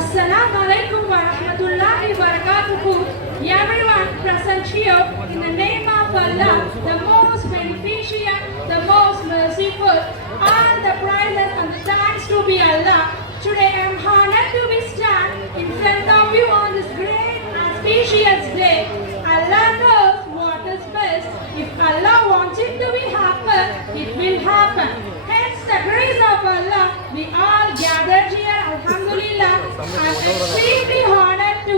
Assalamu alaikum wa rahmatullahi wa barakatuh. Everyone present here in the name of Allah, the most beneficent, the most merciful, all the praises and the thanks to be Allah. Today I am honored to be stand in front of you on this great auspicious day. Allah knows what is best. If Allah wants it to be happen, it will happen. Hence the grace of Allah, we all gathered here, Alhamdulillah. I am extremely honored to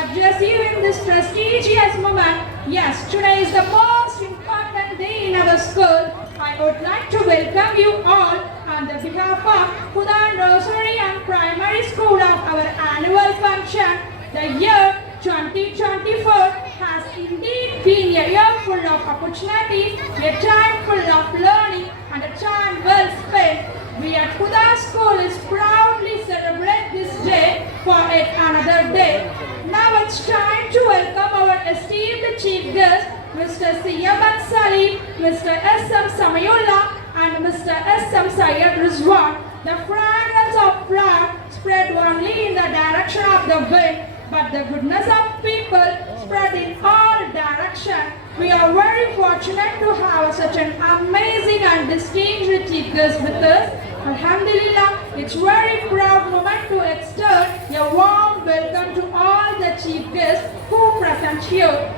address you in this prestigious moment. Yes, today is the most important day in our school. I would like to welcome you all on the behalf of Qudan Rosary and Primary School of our annual function. The year 2024 has indeed been a year full of opportunities, a time full of learning and a time well spent. We at Qudan School is proudly celebrate this day for yet another day. Now it's time to welcome our esteemed chief guest, Mr. Siyabat Salim, Mr. S.M. Samayullah and Mr. S.M. Syed Rizwan. The fragrance of flower spread only in the direction of the wind, but the goodness of people spread in all directions. We are very fortunate to have such an amazing and distinguished chief guest with us. Alhamdulillah, it's very proud moment to extend a warm welcome to all the chief guests who present here.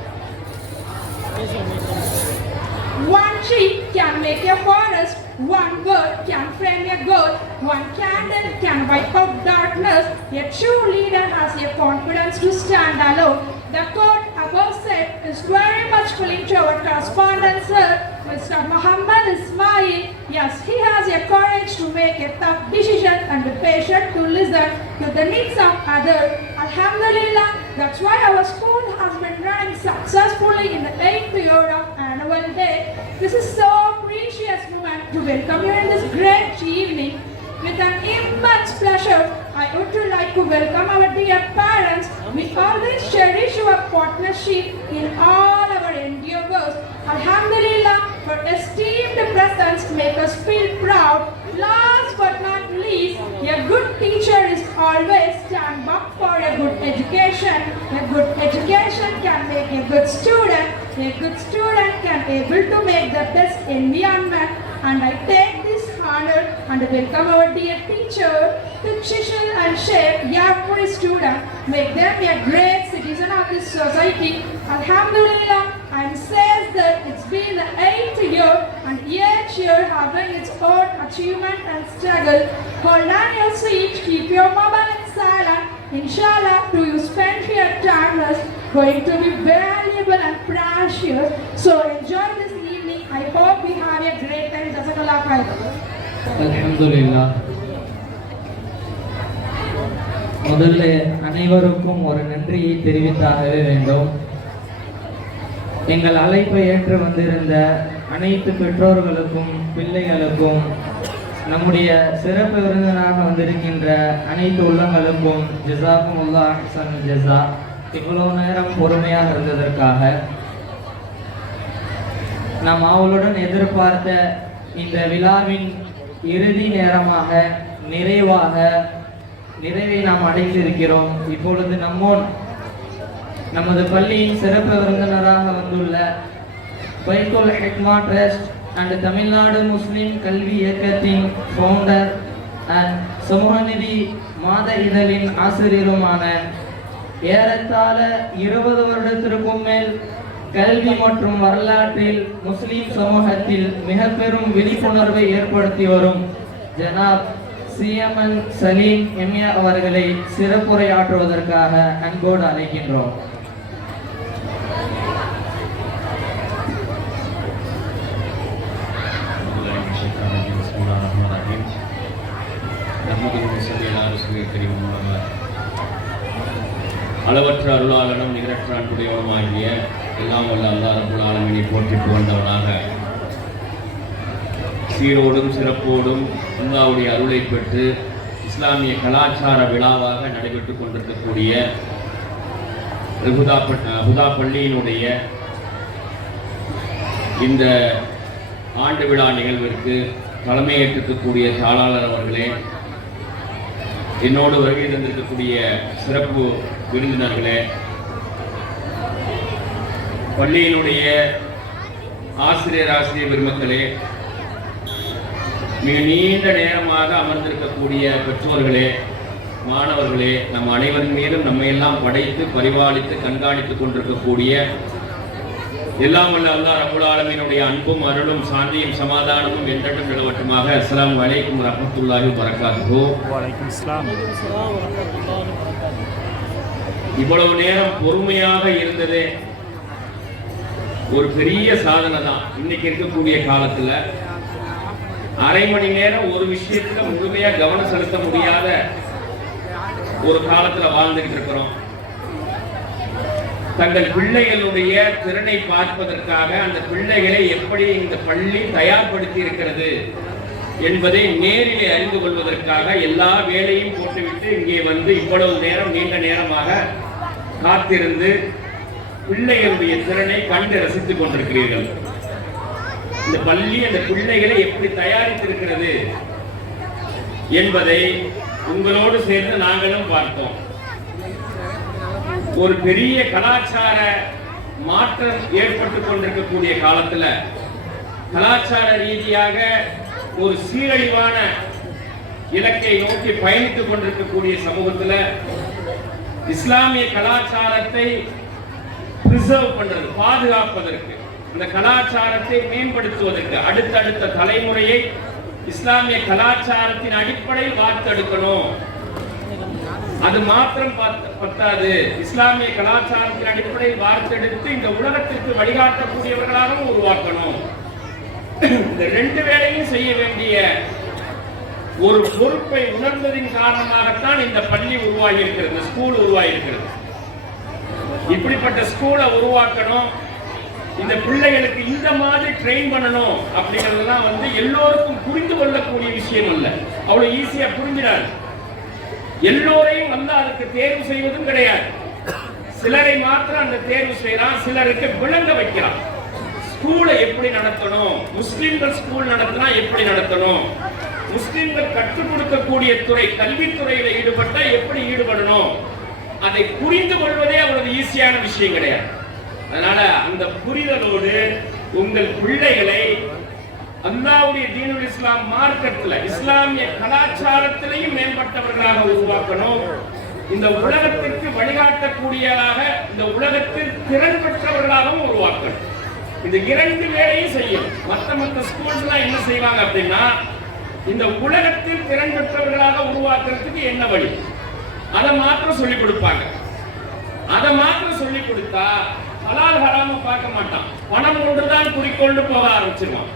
One tree can make a forest, one bird can frame a goal, one candle can wipe out darkness. A true leader has a confidence to stand alone. The quote above said is very much filling to our correspondent sir, Mr. Muhammad Ismail. Yes, he has a courage to make a tough decision and be patient to listen to the needs of others. Alhamdulillah, that's why our school has been running successfully in the 8th year of annual day. This is so precious moment to welcome you in this great evening. With an immense pleasure, I would like to welcome our dear parents. We always cherish your partnership in all our endeavors. Alhamdulillah, for esteemed presence make us feel proud. Last but not least, a good teacher is always stand up for a good education. A good education can make a good student. A good student can able to make the best environment. And I take this honor and welcome our dear teacher to chisel and shape every student. Make them a great citizen of this society. Alhamdulillah, and says that it's been the 8th year and each year having its own achievement and struggle. Hold on your seat, keep your mobile silent. Inshallah, to you spend your time is going to be valuable and precious. So enjoy this evening. I hope we have a great time. Jazakallah khair. Alhamdulillah. முதல்ல அனைவருக்கும் ஒரு நன்றியை தெரிவித்தாகவே வேண்டும். எங்கள் அழைப்பை ஏற்று வந்திருந்த அனைத்து பெற்றோர்களுக்கும் பிள்ளைகளுக்கும் நம்முடைய சிறப்பு விருந்தினராக வந்திருக்கின்ற அனைத்து உள்ளங்களுக்கும் ஜஸாக்குமுல்லாஹ் அஹ்ஸன் ஜஸா. இவ்வளவு நேரம் பொறுமையாக இருந்ததற்காக நாம் அவளுடன் எதிர்பார்த்த இந்த விழாவின் இறுதி நேரமாக நிறைவை நாம் அடைந்திருக்கிறோம். இப்பொழுது நமது பள்ளியின் சிறப்பு விருந்தினராக வந்துள்ள பைத்துல் ஹிக்மா ட்ரஸ்ட் அண்ட் தமிழ்நாடு முஸ்லிம் கல்வி இயக்கத்தின் ஃபவுண்டர் அண்ட் சமூக நிதி மாத இதழின் ஆசிரியருமான ஏறத்தாழ 20 வருடத்திற்கும் மேல் கல்வி மற்றும் வரலாற்றில் முஸ்லிம் சமூகத்தில் மிக பெரும் விழிப்புணர்வை ஏற்படுத்தி வரும் ஜனாப் சிஎம்என் சலீம் எம்ஏ அவர்களை சிறப்புரையாற்றுவதற்காக அன்போடு அழைக்கின்றோம். அளவற்ற அருளாளனும் நிகரற்ற அன்புடையவனுமாகிய எல்லாம் வல்ல அல்லாஹ் ரப்பல் ஆலமீனை போற்றி புகழ்ந்தவனாக சீரோடும் சிறப்போடும் அல்லாஹ்வுடைய அருளை பெற்று இஸ்லாமிய கலாச்சார விழாவாக நடைபெற்றுக் கொண்டிருக்கக்கூடிய ஹுதா பள்ளியினுடைய இந்த ஆண்டு விழா நிகழ்விற்கு தலைமையேற்றிருக்கக்கூடிய தாளாளர் அவர்களே, என்னோடு வருகை தந்திருக்கக்கூடிய சிறப்பு விருந்தினர்களே, பள்ளியினுடைய ஆசிரிய பெருமக்களே, மிக நீண்ட நேரமாக அமர்ந்திருக்கக்கூடிய பெற்றோர்களே, மாணவர்களே, நம் அனைவரின் மீதும் நம்மையெல்லாம் படைத்து பரிபாலித்து கண்காணித்துக் கொண்டிருக்கக்கூடிய எல்லாம் வல்ல அல்லாஹ் ரப்பல் ஆலமீனுடைய அன்பும் அருளும் சாந்தியும் சமாதானமும் என்றென்றும் நிலவட்டுமாக. அஸ்ஸலாமு அலைக்கும் வரஹ்மத்துல்லாஹி வபரகாத்துஹு. வலைக்கும் ஸலாம். இவ்வளவு நேரம் பொறுமையாக இருந்ததே ஒரு பெரிய சாதனை தான். இன்னைக்கு இருக்கக்கூடிய காலத்துல அரை மணி நேரம் ஒரு விஷயத்துல முழுமையா கவனம் செலுத்த முடியாத ஒரு காலத்துல வாழ்ந்துகிட்டு இருக்கிறோம். தங்கள் பிள்ளைகளுடைய திறனை பார்ப்பதற்காக அந்த பிள்ளைகளை எப்படி இந்த பள்ளி தயார்படுத்தி இருக்கிறது என்பதை நேரிலே அறிந்து கொள்வதற்காக எல்லா வேலையும் போட்டுவிட்டு இங்கே வந்து இவ்வளவு நேரம் நீண்ட நேரமாக காத்திருந்து பிள்ளைகளுடைய திறனை கண்டு ரசித்துக் கொண்டிருக்கிறீர்கள். இந்த பள்ளி அந்த பிள்ளைகளை எப்படி தயாரித்திருக்கிறது என்பதை உங்களோடு சேர்ந்து நாங்களும் பார்த்தோம். ஒரு பெரிய கலாச்சார மாற்றம் ஏற்பட்டுக் கொண்டிருக்கக்கூடிய காலத்துல கலாச்சார ரீதியாக ஒரு சீரழிவான இலக்கை நோக்கி பயணித்துக் கொண்டிருக்கக்கூடிய சமூகத்துல இஸ்லாமிய கலாச்சாரத்தை பிரிசர்வ் பண்றது, பாதுகாப்பதற்கு, இந்த கலாச்சாரத்தை மேம்படுத்துவதற்கு, அடுத்தடுத்த தலைமுறையை இஸ்லாமிய கலாச்சாரத்தின் அடிப்படையில் வார்த்தெடுக்கணும். அது மாத்திரம் பத்தாது, இஸ்லாமிய கலாச்சாரத்தின் அடிப்படையில் வார்த்தெடுத்து இந்த உலகத்திற்கு வழிகாட்டக்கூடியவர்களாகவும் உருவாக்கணும். இந்த ரெண்டு வேலையும் செய்ய வேண்டிய ஒரு பொறுப்பை உணர்ந்ததின் காரணமாகத்தான் இந்த பள்ளி உருவாகி இருக்கிறது, இந்த ஸ்கூல் உருவாகி இருக்கிறது. இப்படிப்பட்ட ஸ்கூலை உருவாக்கணும், இந்த பிள்ளைகளுக்கு இந்த மாதிரி ட்ரெயின் பண்ணணும் அப்படிங்கிறதுலாம் எல்லோருக்கும் புரிந்து கொள்ளக்கூடிய விஷயம் இல்லை. அவ்வளவு ஈஸியா புரிஞ்சிடாது. எல்லோரையும் அதுக்கு தேர்வு செய்வதும் கிடையாது. சிலரை மாத்திரம் அந்த தேர்வு செய்யலாம், சிலருக்கு விளங்க வைக்கலாம். ஸ்கூலை எப்படி நடத்தணும், முஸ்லிம்கள் ஸ்கூல் நடத்தினா எப்படி நடத்தணும், முஸ்லிம்கள் கற்றுக் கொடுக்கக்கூடிய துறை கல்வித்துறையில ஈடுபட்டா எப்படி ஈடுபடணும், அதை புரிந்து கொள்வதே அவ்வளவு ஈஸியான விஷயம் கிடையாது. அதனால அந்த புரிதலோடு உங்கள் பிள்ளைகளை அல்லாஹ்வுடைய தீனுல் இஸ்லாம் மார்க்கத்துல இஸ்லாமிய கலாச்சாரத்திலையும் மேம்பட்டவர்களாக உருவாக்கணும். இந்த உலகத்திற்கு வழிகாட்டக்கூடியதாக, இந்த உலகத்தில் திறன் பெற்றவர்களாகவும் உருவாக்கணும். இந்த இரண்டு வேலையும் செய்யும். மற்ற ஸ்கூல்ஸ்லாம் என்ன செய்வாங்க அப்படின்னா, இந்த உலகத்தில் திறன் பெற்றவர்களாக உருவாக்குறதுக்கு என்ன வழி அதை மாத்திரம் சொல்லிக் கொடுப்பாங்க. அதை மாத்திரம் சொல்லிக் கொடுத்தா ஹலால் ஹராம பார்க்க மாட்டான், பணம் ஒன்றுதான் குறிக்கொண்டு போக ஆரம்பிச்சிருவான்.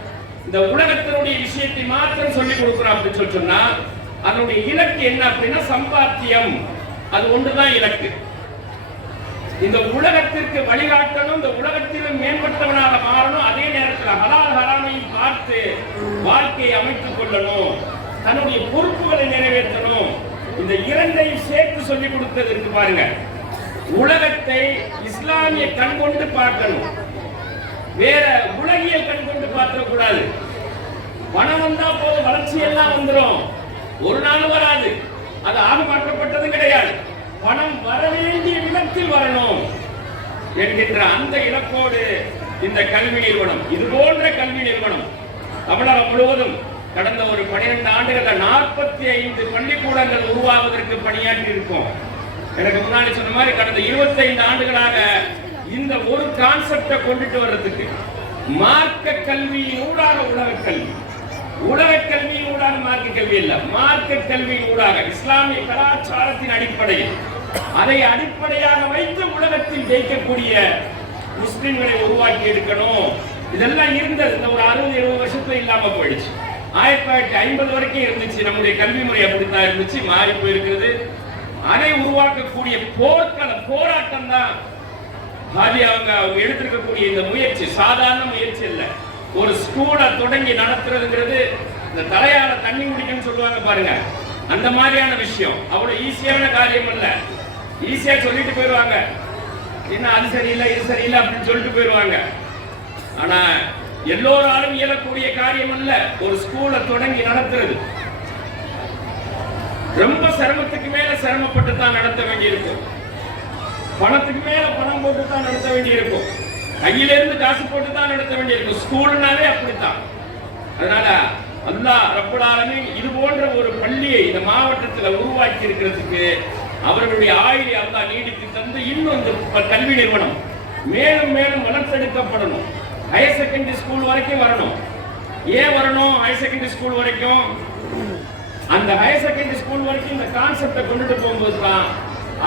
இந்த உலகத்தினுடைய விஷயத்தை மாத்திரம் சொல்லிக் கொடுக்கிறோம் அப்படின்னு சொன்னா அதனுடைய இலக்கு என்ன அப்படின்னா சம்பாத்தியம், அது ஒன்றுதான் இலக்கு. இந்த உலகத்திற்கு வழிகாட்டணும், இந்த உலகத்திலும் மேம்பட்டவனாக மாறணும், அதே நேரத்தில் ஹலால் ஹராமையும் பார்த்து வாழ்க்கையை அமைத்துக் கொள்ளணும், தன்னுடைய பொறுப்புகளை நிறைவேற்றணும். இந்த இரண்டையும் சேர்த்து சொல்லிக் கொடுத்ததற்கு பாருங்க, உலகத்தை இஸ்லாமிய கண் கொண்டு பார்க்கணும், வேற உலகியல் கண் கொண்டு பார்க்க கூடாது. பணம் வந்தா போது வளர்ச்சி எல்லாம் வந்துடும், ஒரு நாள் வராது, அது ஆகமாக்கப்பட்டது கிடையாது. பணம் வர வேண்டிய விதத்தில் வரணும் என்கின்ற அந்த இலக்கோடு இந்த கல்வி நிறுவனம், இது போன்ற கல்வி நிறுவனம் தமிழகம் முழுவதும் கடந்த ஒரு 12 ஆண்டுகளில் 45 பள்ளிக்கூடங்கள் உருவாவதற்கு பணியாற்றி இருக்கோம். எனக்கு முன்னாடி சொன்ன மாதிரி கடந்த 25 ஆண்டுகளாக இந்த ஒரு கான்செப்டை கொண்டுட்டு வர்றதுக்கு மார்க்க கல்வியின் ஊடாக உலக கல்வி, உலக கல்வியின் ஊடாக மார்க்க கல்வி இல்ல, மார்க்க கல்வியின் ஊடாக இஸ்லாமிய கலாச்சாரத்தின் அடிப்படையில் அதை அடிப்படையாக வைத்து உலகத்தில் ஜெயிக்கக்கூடிய முஸ்லிம்களை உருவாக்கி எடுக்கணும். இதெல்லாம் இருந்தது, இந்த ஒரு 60-70 வருஷத்துல இல்லாம போயிடுச்சு. 1950 வரைக்கும் இருந்துச்சு. நம்முடைய கல்வி முறை அப்படித்தான் இருந்துச்சு, மாறி போயிருக்கிறது. அதை உருவாக்கக்கூடிய போராட்டம் தான் அவங்க எடுத்திருக்கக்கூடிய இந்த முயற்சி சாதாரண முயற்சி இல்லை. ஒரு ஸ்கூலை தொடங்கி நடத்துறதுங்கிறது இந்த தலையால தண்ணி குடிக்கணும்னு சொல்லுவாங்க பாருங்க, அந்த மாதிரியான விஷயம். அவ்வளவு ஈஸியான காரியம் இல்ல. ஈஸியா சொல்லிட்டு போயிடுவாங்க, என்ன அது சரியில்லை இது சரியில்லை அப்படின்னு சொல்லிட்டு போயிடுவாங்க. ஆனா எல்லோராலும் இயலக்கூடிய காரியம் அல்ல. ஒரு ஸ்கூலை தொடங்கி நடத்துறது ரொம்ப சிரமத்துக்கு மேல சிரமப்பட்டு தான் நடத்த வேண்டியிருக்கும். பணத்துக்கு மேல பணம் போட்டு தான் நடத்த வேண்டியிருக்கும். கையிலிருந்து காசு போட்டு தான் நடத்த வேண்டியிருக்கும். ஸ்கூல்னாலே அப்படித்தான். அதனால அல்லாஹ் ரப்பல் ஆலமீன் இது போன்ற ஒரு பள்ளியை இந்த மாவட்டத்தில் உருவாக்கி இருக்கிறதுக்கு அவர்களுடைய ஆயுளை அல்லாஹ் நீடித்து தந்து இன்னும் இந்த கல்வி நிறுவனம் மேலும் மேலும் வளர்த்தெடுக்கப்படணும். ஹையர் செகண்டரி ஸ்கூல் வரைக்கும் வரணும். ஏன் வரணும் ஹையர் செகண்டரி ஸ்கூல் வரைக்கும்? அந்த ஹையர் செகண்டரி ஸ்கூல் வரைக்கும் இந்த கான்செப்டை கொண்டுட்டு போகும்போது தான்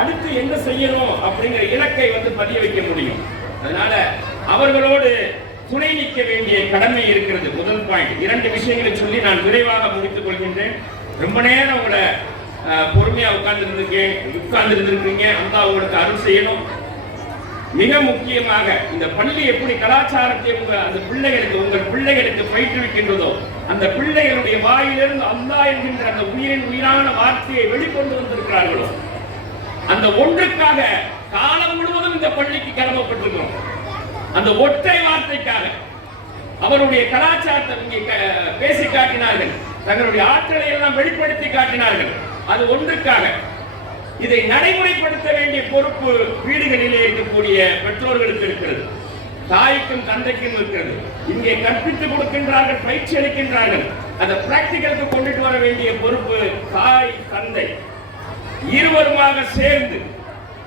அடுத்து என்ன செய்யணும் அப்படிங்கிற இலக்கை பதிய வைக்க முடியும். அதனால அவர்களோடு துணை நிற்க வேண்டிய கடமை இருக்கிறது. முதல் பாயிண்ட். 2 விஷயங்களை சொல்லி நான் விரைவாக முடித்துக் கொள்கின்றேன். ரொம்ப நேரம் உங்களை பொறுமையா உட்கார்ந்து இருந்திருக்கீங்க. அல்லாஹ் உங்களுக்கு அருள் செய்யணும். மிக முக்கியமாக இந்த பள்ளி எப்படி கலாச்சாரத்தை உங்கள் பிள்ளைகளுக்கு பயிற்றுவிக்கின்றதோ அந்த பிள்ளைகளுடைய வாயிலிருந்து அல்லாஹ் என்கின்ற அந்த உயிரான வார்த்தையை வெளிக்கொண்டு வந்திருக்கிறார்களோ அந்த ஒன்றுக்காக காலம் முழுவதும் இந்த பள்ளிக்கு கடமைப்பட்டிருக்கிறோம். அந்த ஒற்றை வார்த்தைக்காக அவருடைய கலாச்சாரத்தை இங்கே பேசி காட்டினார்கள். தங்களுடைய ஆற்றலை எல்லாம் வெளிப்படுத்தி காட்டினார்கள். அது ஒன்றுக்காக. இதை நடைமுறைப்படுத்த வேண்டிய பொறுப்பு வீடுகளிலே இருக்கக்கூடிய பெற்றோர்களுக்கு இருக்கிறது. தாய்க்கும் தந்தைக்கும் இருக்கிறது. இங்கே கற்பித்துக் கொடுக்கின்றார்கள், பயிற்சி அளிக்கின்றார்கள். அதை பிராக்டிகலுக்கு கொண்டுட்டு வர வேண்டிய பொறுப்பு தாய் தந்தை இருவருமாக சேர்ந்து.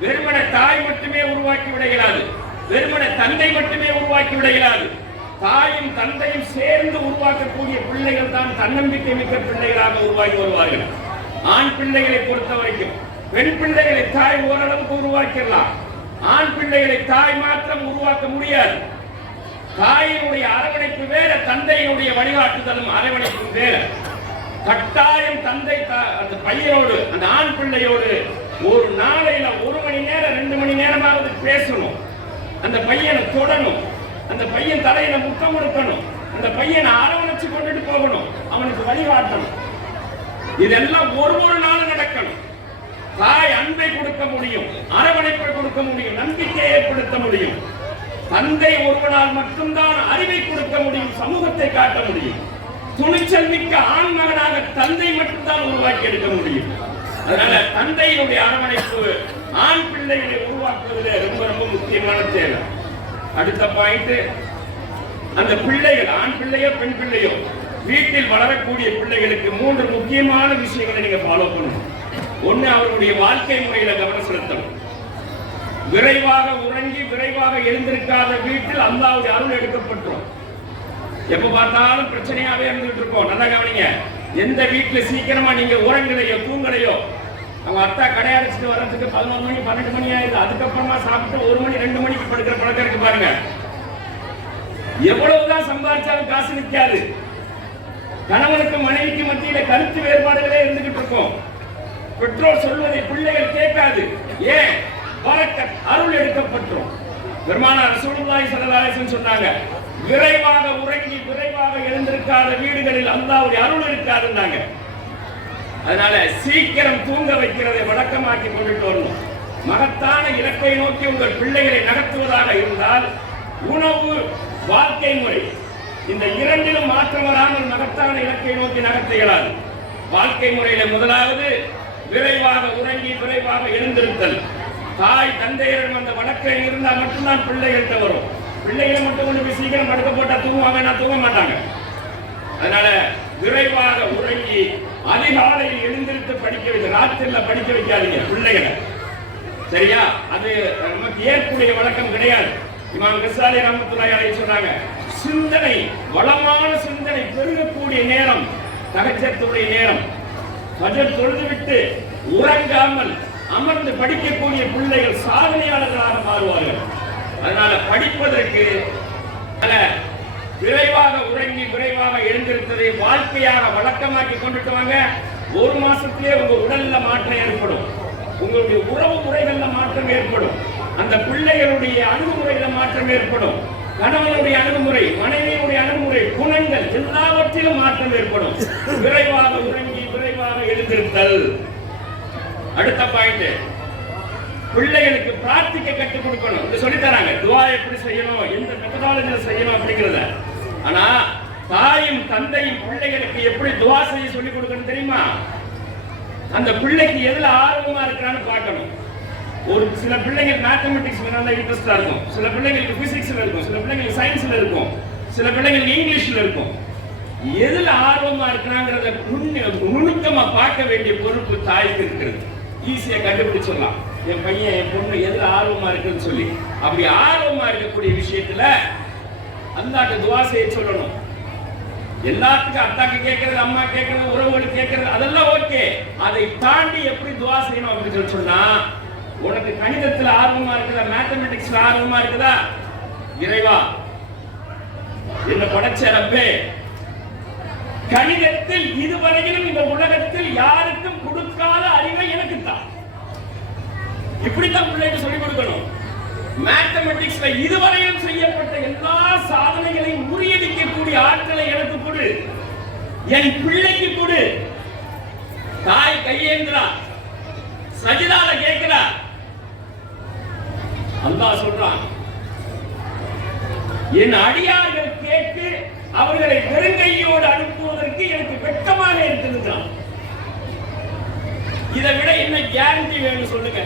வெறுமன தாய் மட்டுமே உருவாக்கி விட இயலாது. வெறுமன தந்தை மட்டுமே உருவாக்கி விட இயலாது. தாயும் தந்தையும் சேர்ந்து உருவாக்கக்கூடிய பிள்ளைகள் தான் தன்னம்பிக்கை மிக்க பிள்ளைகளாக உருவாக்கி வருவார்கள். ஆண் பிள்ளைகளை பொறுத்த வரைக்கும் பெண் பிள்ளைகளை தாய் ஓரளவுக்கு உருவாக்கிடலாம். ஆண் பிள்ளைகளை தாய் மாத்திரம் உருவாக்க முடியாது. தாயினுடைய அரவணைப்பு வேற, தந்தையினுடைய வழிகாட்டுதலும் அரவணைப்பும் வேற. கட்டாயம் தந்தை அந்த பையனோடு அந்த ஆண் பிள்ளையோடு ஒரு நாளையில 1 மணி நேரம் 2 மணி நேரமாவது பேசணும். அந்த பையனை தொடணும். அந்த பையன் தலையில முத்தம் கொடுக்கணும். அந்த பையனை அரவணைச்சு கொண்டுட்டு போகணும். அவனுக்கு வழிகாட்டணும். இதெல்லாம் ஒரு நாள் நடக்கணும். தாய் அன்பை கொடுக்க முடியும், அரவணைப்பை கொடுக்க முடியும், நம்பிக்கையை ஏற்படுத்த முடியும். தந்தை ஒருவனால் மட்டும்தான் அறிவை கொடுக்க முடியும், சமூகத்தை காட்ட முடியும். துணிச்சல் மிக்க ஆண் மகனாக தந்தை மட்டும்தான் உருவாக்கி எடுக்க முடியும். அதனால தந்தையினுடைய அரவணைப்பு ஆண் பிள்ளைகளை உருவாக்குவதில் ரொம்ப ரொம்ப முக்கியமான தேவை. அடுத்த பாயிண்ட், அந்த பிள்ளைகள் ஆண் பிள்ளையோ பெண் பிள்ளையோ வீட்டில் வளரக்கூடிய பிள்ளைகளுக்கு 3 முக்கியமான விஷயங்களை நீங்க ஃபாலோ பண்ணணும். ஒண்ணு, அவர்களுடைய வாழ்க்கை முறையில கவனம் செலுத்தணும். விரைவாக உறங்கி விரைவாக எழுந்திருக்காத வீட்டில் அல்லாஹ்வுடைய அருள் எடுக்கப்பட்டோம். எப்ப பார்த்தாலும் பிரச்சனையாவே இருந்துட்டு இருக்கோம். நல்லா கவனிங்க. எந்த வீட்டுல சீக்கிரமா நீங்க உறங்கலையோ தூங்கலையோ, அவங்க அத்தா கடை அடைச்சிட்டு வர்றதுக்கு 11 மணி 12 மணி ஆயிடுது. அதுக்கப்புறமா சாப்பிட்டு 1 மணி 2 மணிக்கு படுக்கிற பழக்கம் இருக்கு பாருங்க. எவ்வளவுதான் சம்பாதிச்சாலும் காசு நிற்காது. கணவனுக்கு மனைவிக்கு மத்தியில கருத்து வேறுபாடுகளே இருந்துகிட்டு இருக்கும். பெற்றோர் சொல்வதை பிள்ளைகள் கேட்காது. ஏன்? பரக்கத் அருள் எடுக்கப்பட்டோம். பெருமானார் ரசூலுல்லாஹி ஸல்லல்லாஹு அலைஹி வஸல்லம் சொன்னாங்க, விரைவாக உறங்கி விரைவாக எழுந்திருக்காத வீடுகளில் அல்லாஹ்வுடைய அருள் இருக்காதுன்னாங்க. அதனால சீக்கிரம் தூங்க வைக்கிறதை வழக்கமாக்கி கொண்டுட்டு வரணும். மகத்தான இலக்கை நோக்கி உங்கள் பிள்ளைகளை நகர்த்துவதாக இருந்தால் உணவு, வாழ்க்கை முறை, இந்த 2லும் மாற்றம் வராமல் மகத்தான இலக்கை நோக்கி நகர்த்த இயலாது. வாழ்க்கை முறையில முதலாவது விரைவாக உறங்கி விரைவாக எழுந்திருத்தல். தாய் தந்தையரிடம் அந்த வழக்கம் இருந்தால் மட்டும்தான் பிள்ளைகள்கிட்ட வரும். பிள்ளைகளை மட்டும் கொண்டு போய் சீக்கிரம் படுக்க போட்டா தூங்குவாங்க, நான் தூங்க மாட்டாங்க. அதனால விரைவாக உறங்கி அதிகாலையில் எழுந்திருத்து படிக்க வைக்க, ராத்திரில படிக்க வைக்காதீங்க பிள்ளைகளை. சரியா? அது நமக்கு ஏற்புடைய வழக்கம் கிடையாது. இமாம் கஸ்ஸாலி ரஹ்மத்துல்லாஹி அலைஹி சொன்னாங்க, சிந்தனை, வளமான சிந்தனை பெருகக்கூடிய நேரம் தஹஜ்ஜுடைய நேரம். ஃபஜ்ர் தொழுதுவிட்டு உறங்காமல் அமர்ந்து படிக்கக்கூடிய பிள்ளைகள் சாதனையாளர்களாக மாறுவார்கள். அதனால படிப்பதற்கு விரைவாக உறங்கி விரைவாக எழுந்திருத்ததை வாழ்க்கையாக வழக்கமாக்கி கொண்டுட்டு வாங்க. 1 மாசத்திலே உங்க உடல்ல மாற்றம் ஏற்படும். உங்களுடைய உறவு முறைகள்ல மாற்றம் ஏற்படும். அந்த பிள்ளைகளுடைய அணுகுமுறையில மாற்றம் ஏற்படும். கணவனுடைய அணுகுமுறை, மனைவியுடைய அணுகுமுறை, குணங்கள் எல்லாவற்றிலும் மாற்றம் ஏற்படும். விரைவாக உறங்கி விரைவாக எழுந்திருத்தல். அடுத்த பாயிண்ட், பிள்ளைகளுக்கு பிரார்த்திக்க கற்றுக் கொடுக்கணும். இது சொல்லி தராங்க. துஆ எப்படி செய்யணும், எந்த மெத்தடாலஜில செய்யணும் அப்படிங்கறத. ஆனா தாயும் தந்தையும் பிள்ளைகளுக்கு எப்படி துவா செய்ய சொல்லி கொடுக்கணும் தெரியுமா? அந்த பிள்ளைக்கு எதுல ஆர்வமா இருக்கிறான்னு பார்க்கணும். ஒரு சில பிள்ளைங்க மேத்தமெட்டிக்ஸ் மேல இன்ட்ரெஸ்டா இருக்கும், சில பிள்ளைங்களுக்கு பிசிக்ஸ்ல இருக்கும், சில பிள்ளைங்களுக்கு சயின்ஸ்ல இருக்கும், சில பிள்ளைங்களுக்கு இங்கிலீஷ்ல இருக்கும். எதுல ஆர்வமா இருக்கிறாங்கிறத நுணுக்கமா பார்க்க வேண்டிய பொறுப்பு தாய்க்கு இருக்கிறது. ஈஸியா கண்டுபிடிச்சிடலாம் என் பையன் என் பொண்ணு எதுல ஆர்வமா இருக்குன்னு சொல்லி. அப்படி ஆர்வமா இருக்கக்கூடிய விஷயத்துல அல்லாஹ்ட்ட துஆ செய்ய சொல்லணும். எல்லாத்துக்கும் அத்தாக்கு கேட்கறது, அம்மா கேட்கறது, உறவுகள் கேட்கறது அதெல்லாம் ஓகே. அதை தாண்டி எப்படி துஆ செய்யணும் அப்படின்னு சொன்னா, உனக்கு கணிதத்துல ஆர்வமா இருக்குதா, மேத்தமெட்டிக்ஸ்ல ஆர்வமா இருக்குதா, இறைவா என்ன படைச்ச ரப்பே, கணிதத்தில் இதுவரையிலும் இந்த உலகத்தில் யாருக்கும் கொடுக்காத அறிவை எனக்கு தான். இப்படித்தான் பிள்ளைக்கு சொல்லிக் கொடுக்கணும். மேத்தமெட்டிக்ஸ்ல இதுவரையும் செய்யப்பட்ட எல்லா சாதனைகளையும் முறியடிக்கக்கூடிய ஆற்றலை எனக்கு கொடு, என் பிள்ளைக்கு கொடு. தாய் கையேந்திரா, சஜிதால கேட்கிறா. அல்லாஹ் சொல்றான், என் அடியார்கள் கேட்டு அவர்களை வெறுங்கையோடு அனுப்புவதற்கு எனக்கு வெட்கமாக இருக்கிறான். இதை விட என்ன கேரண்டி வேணும் சொல்லுங்க?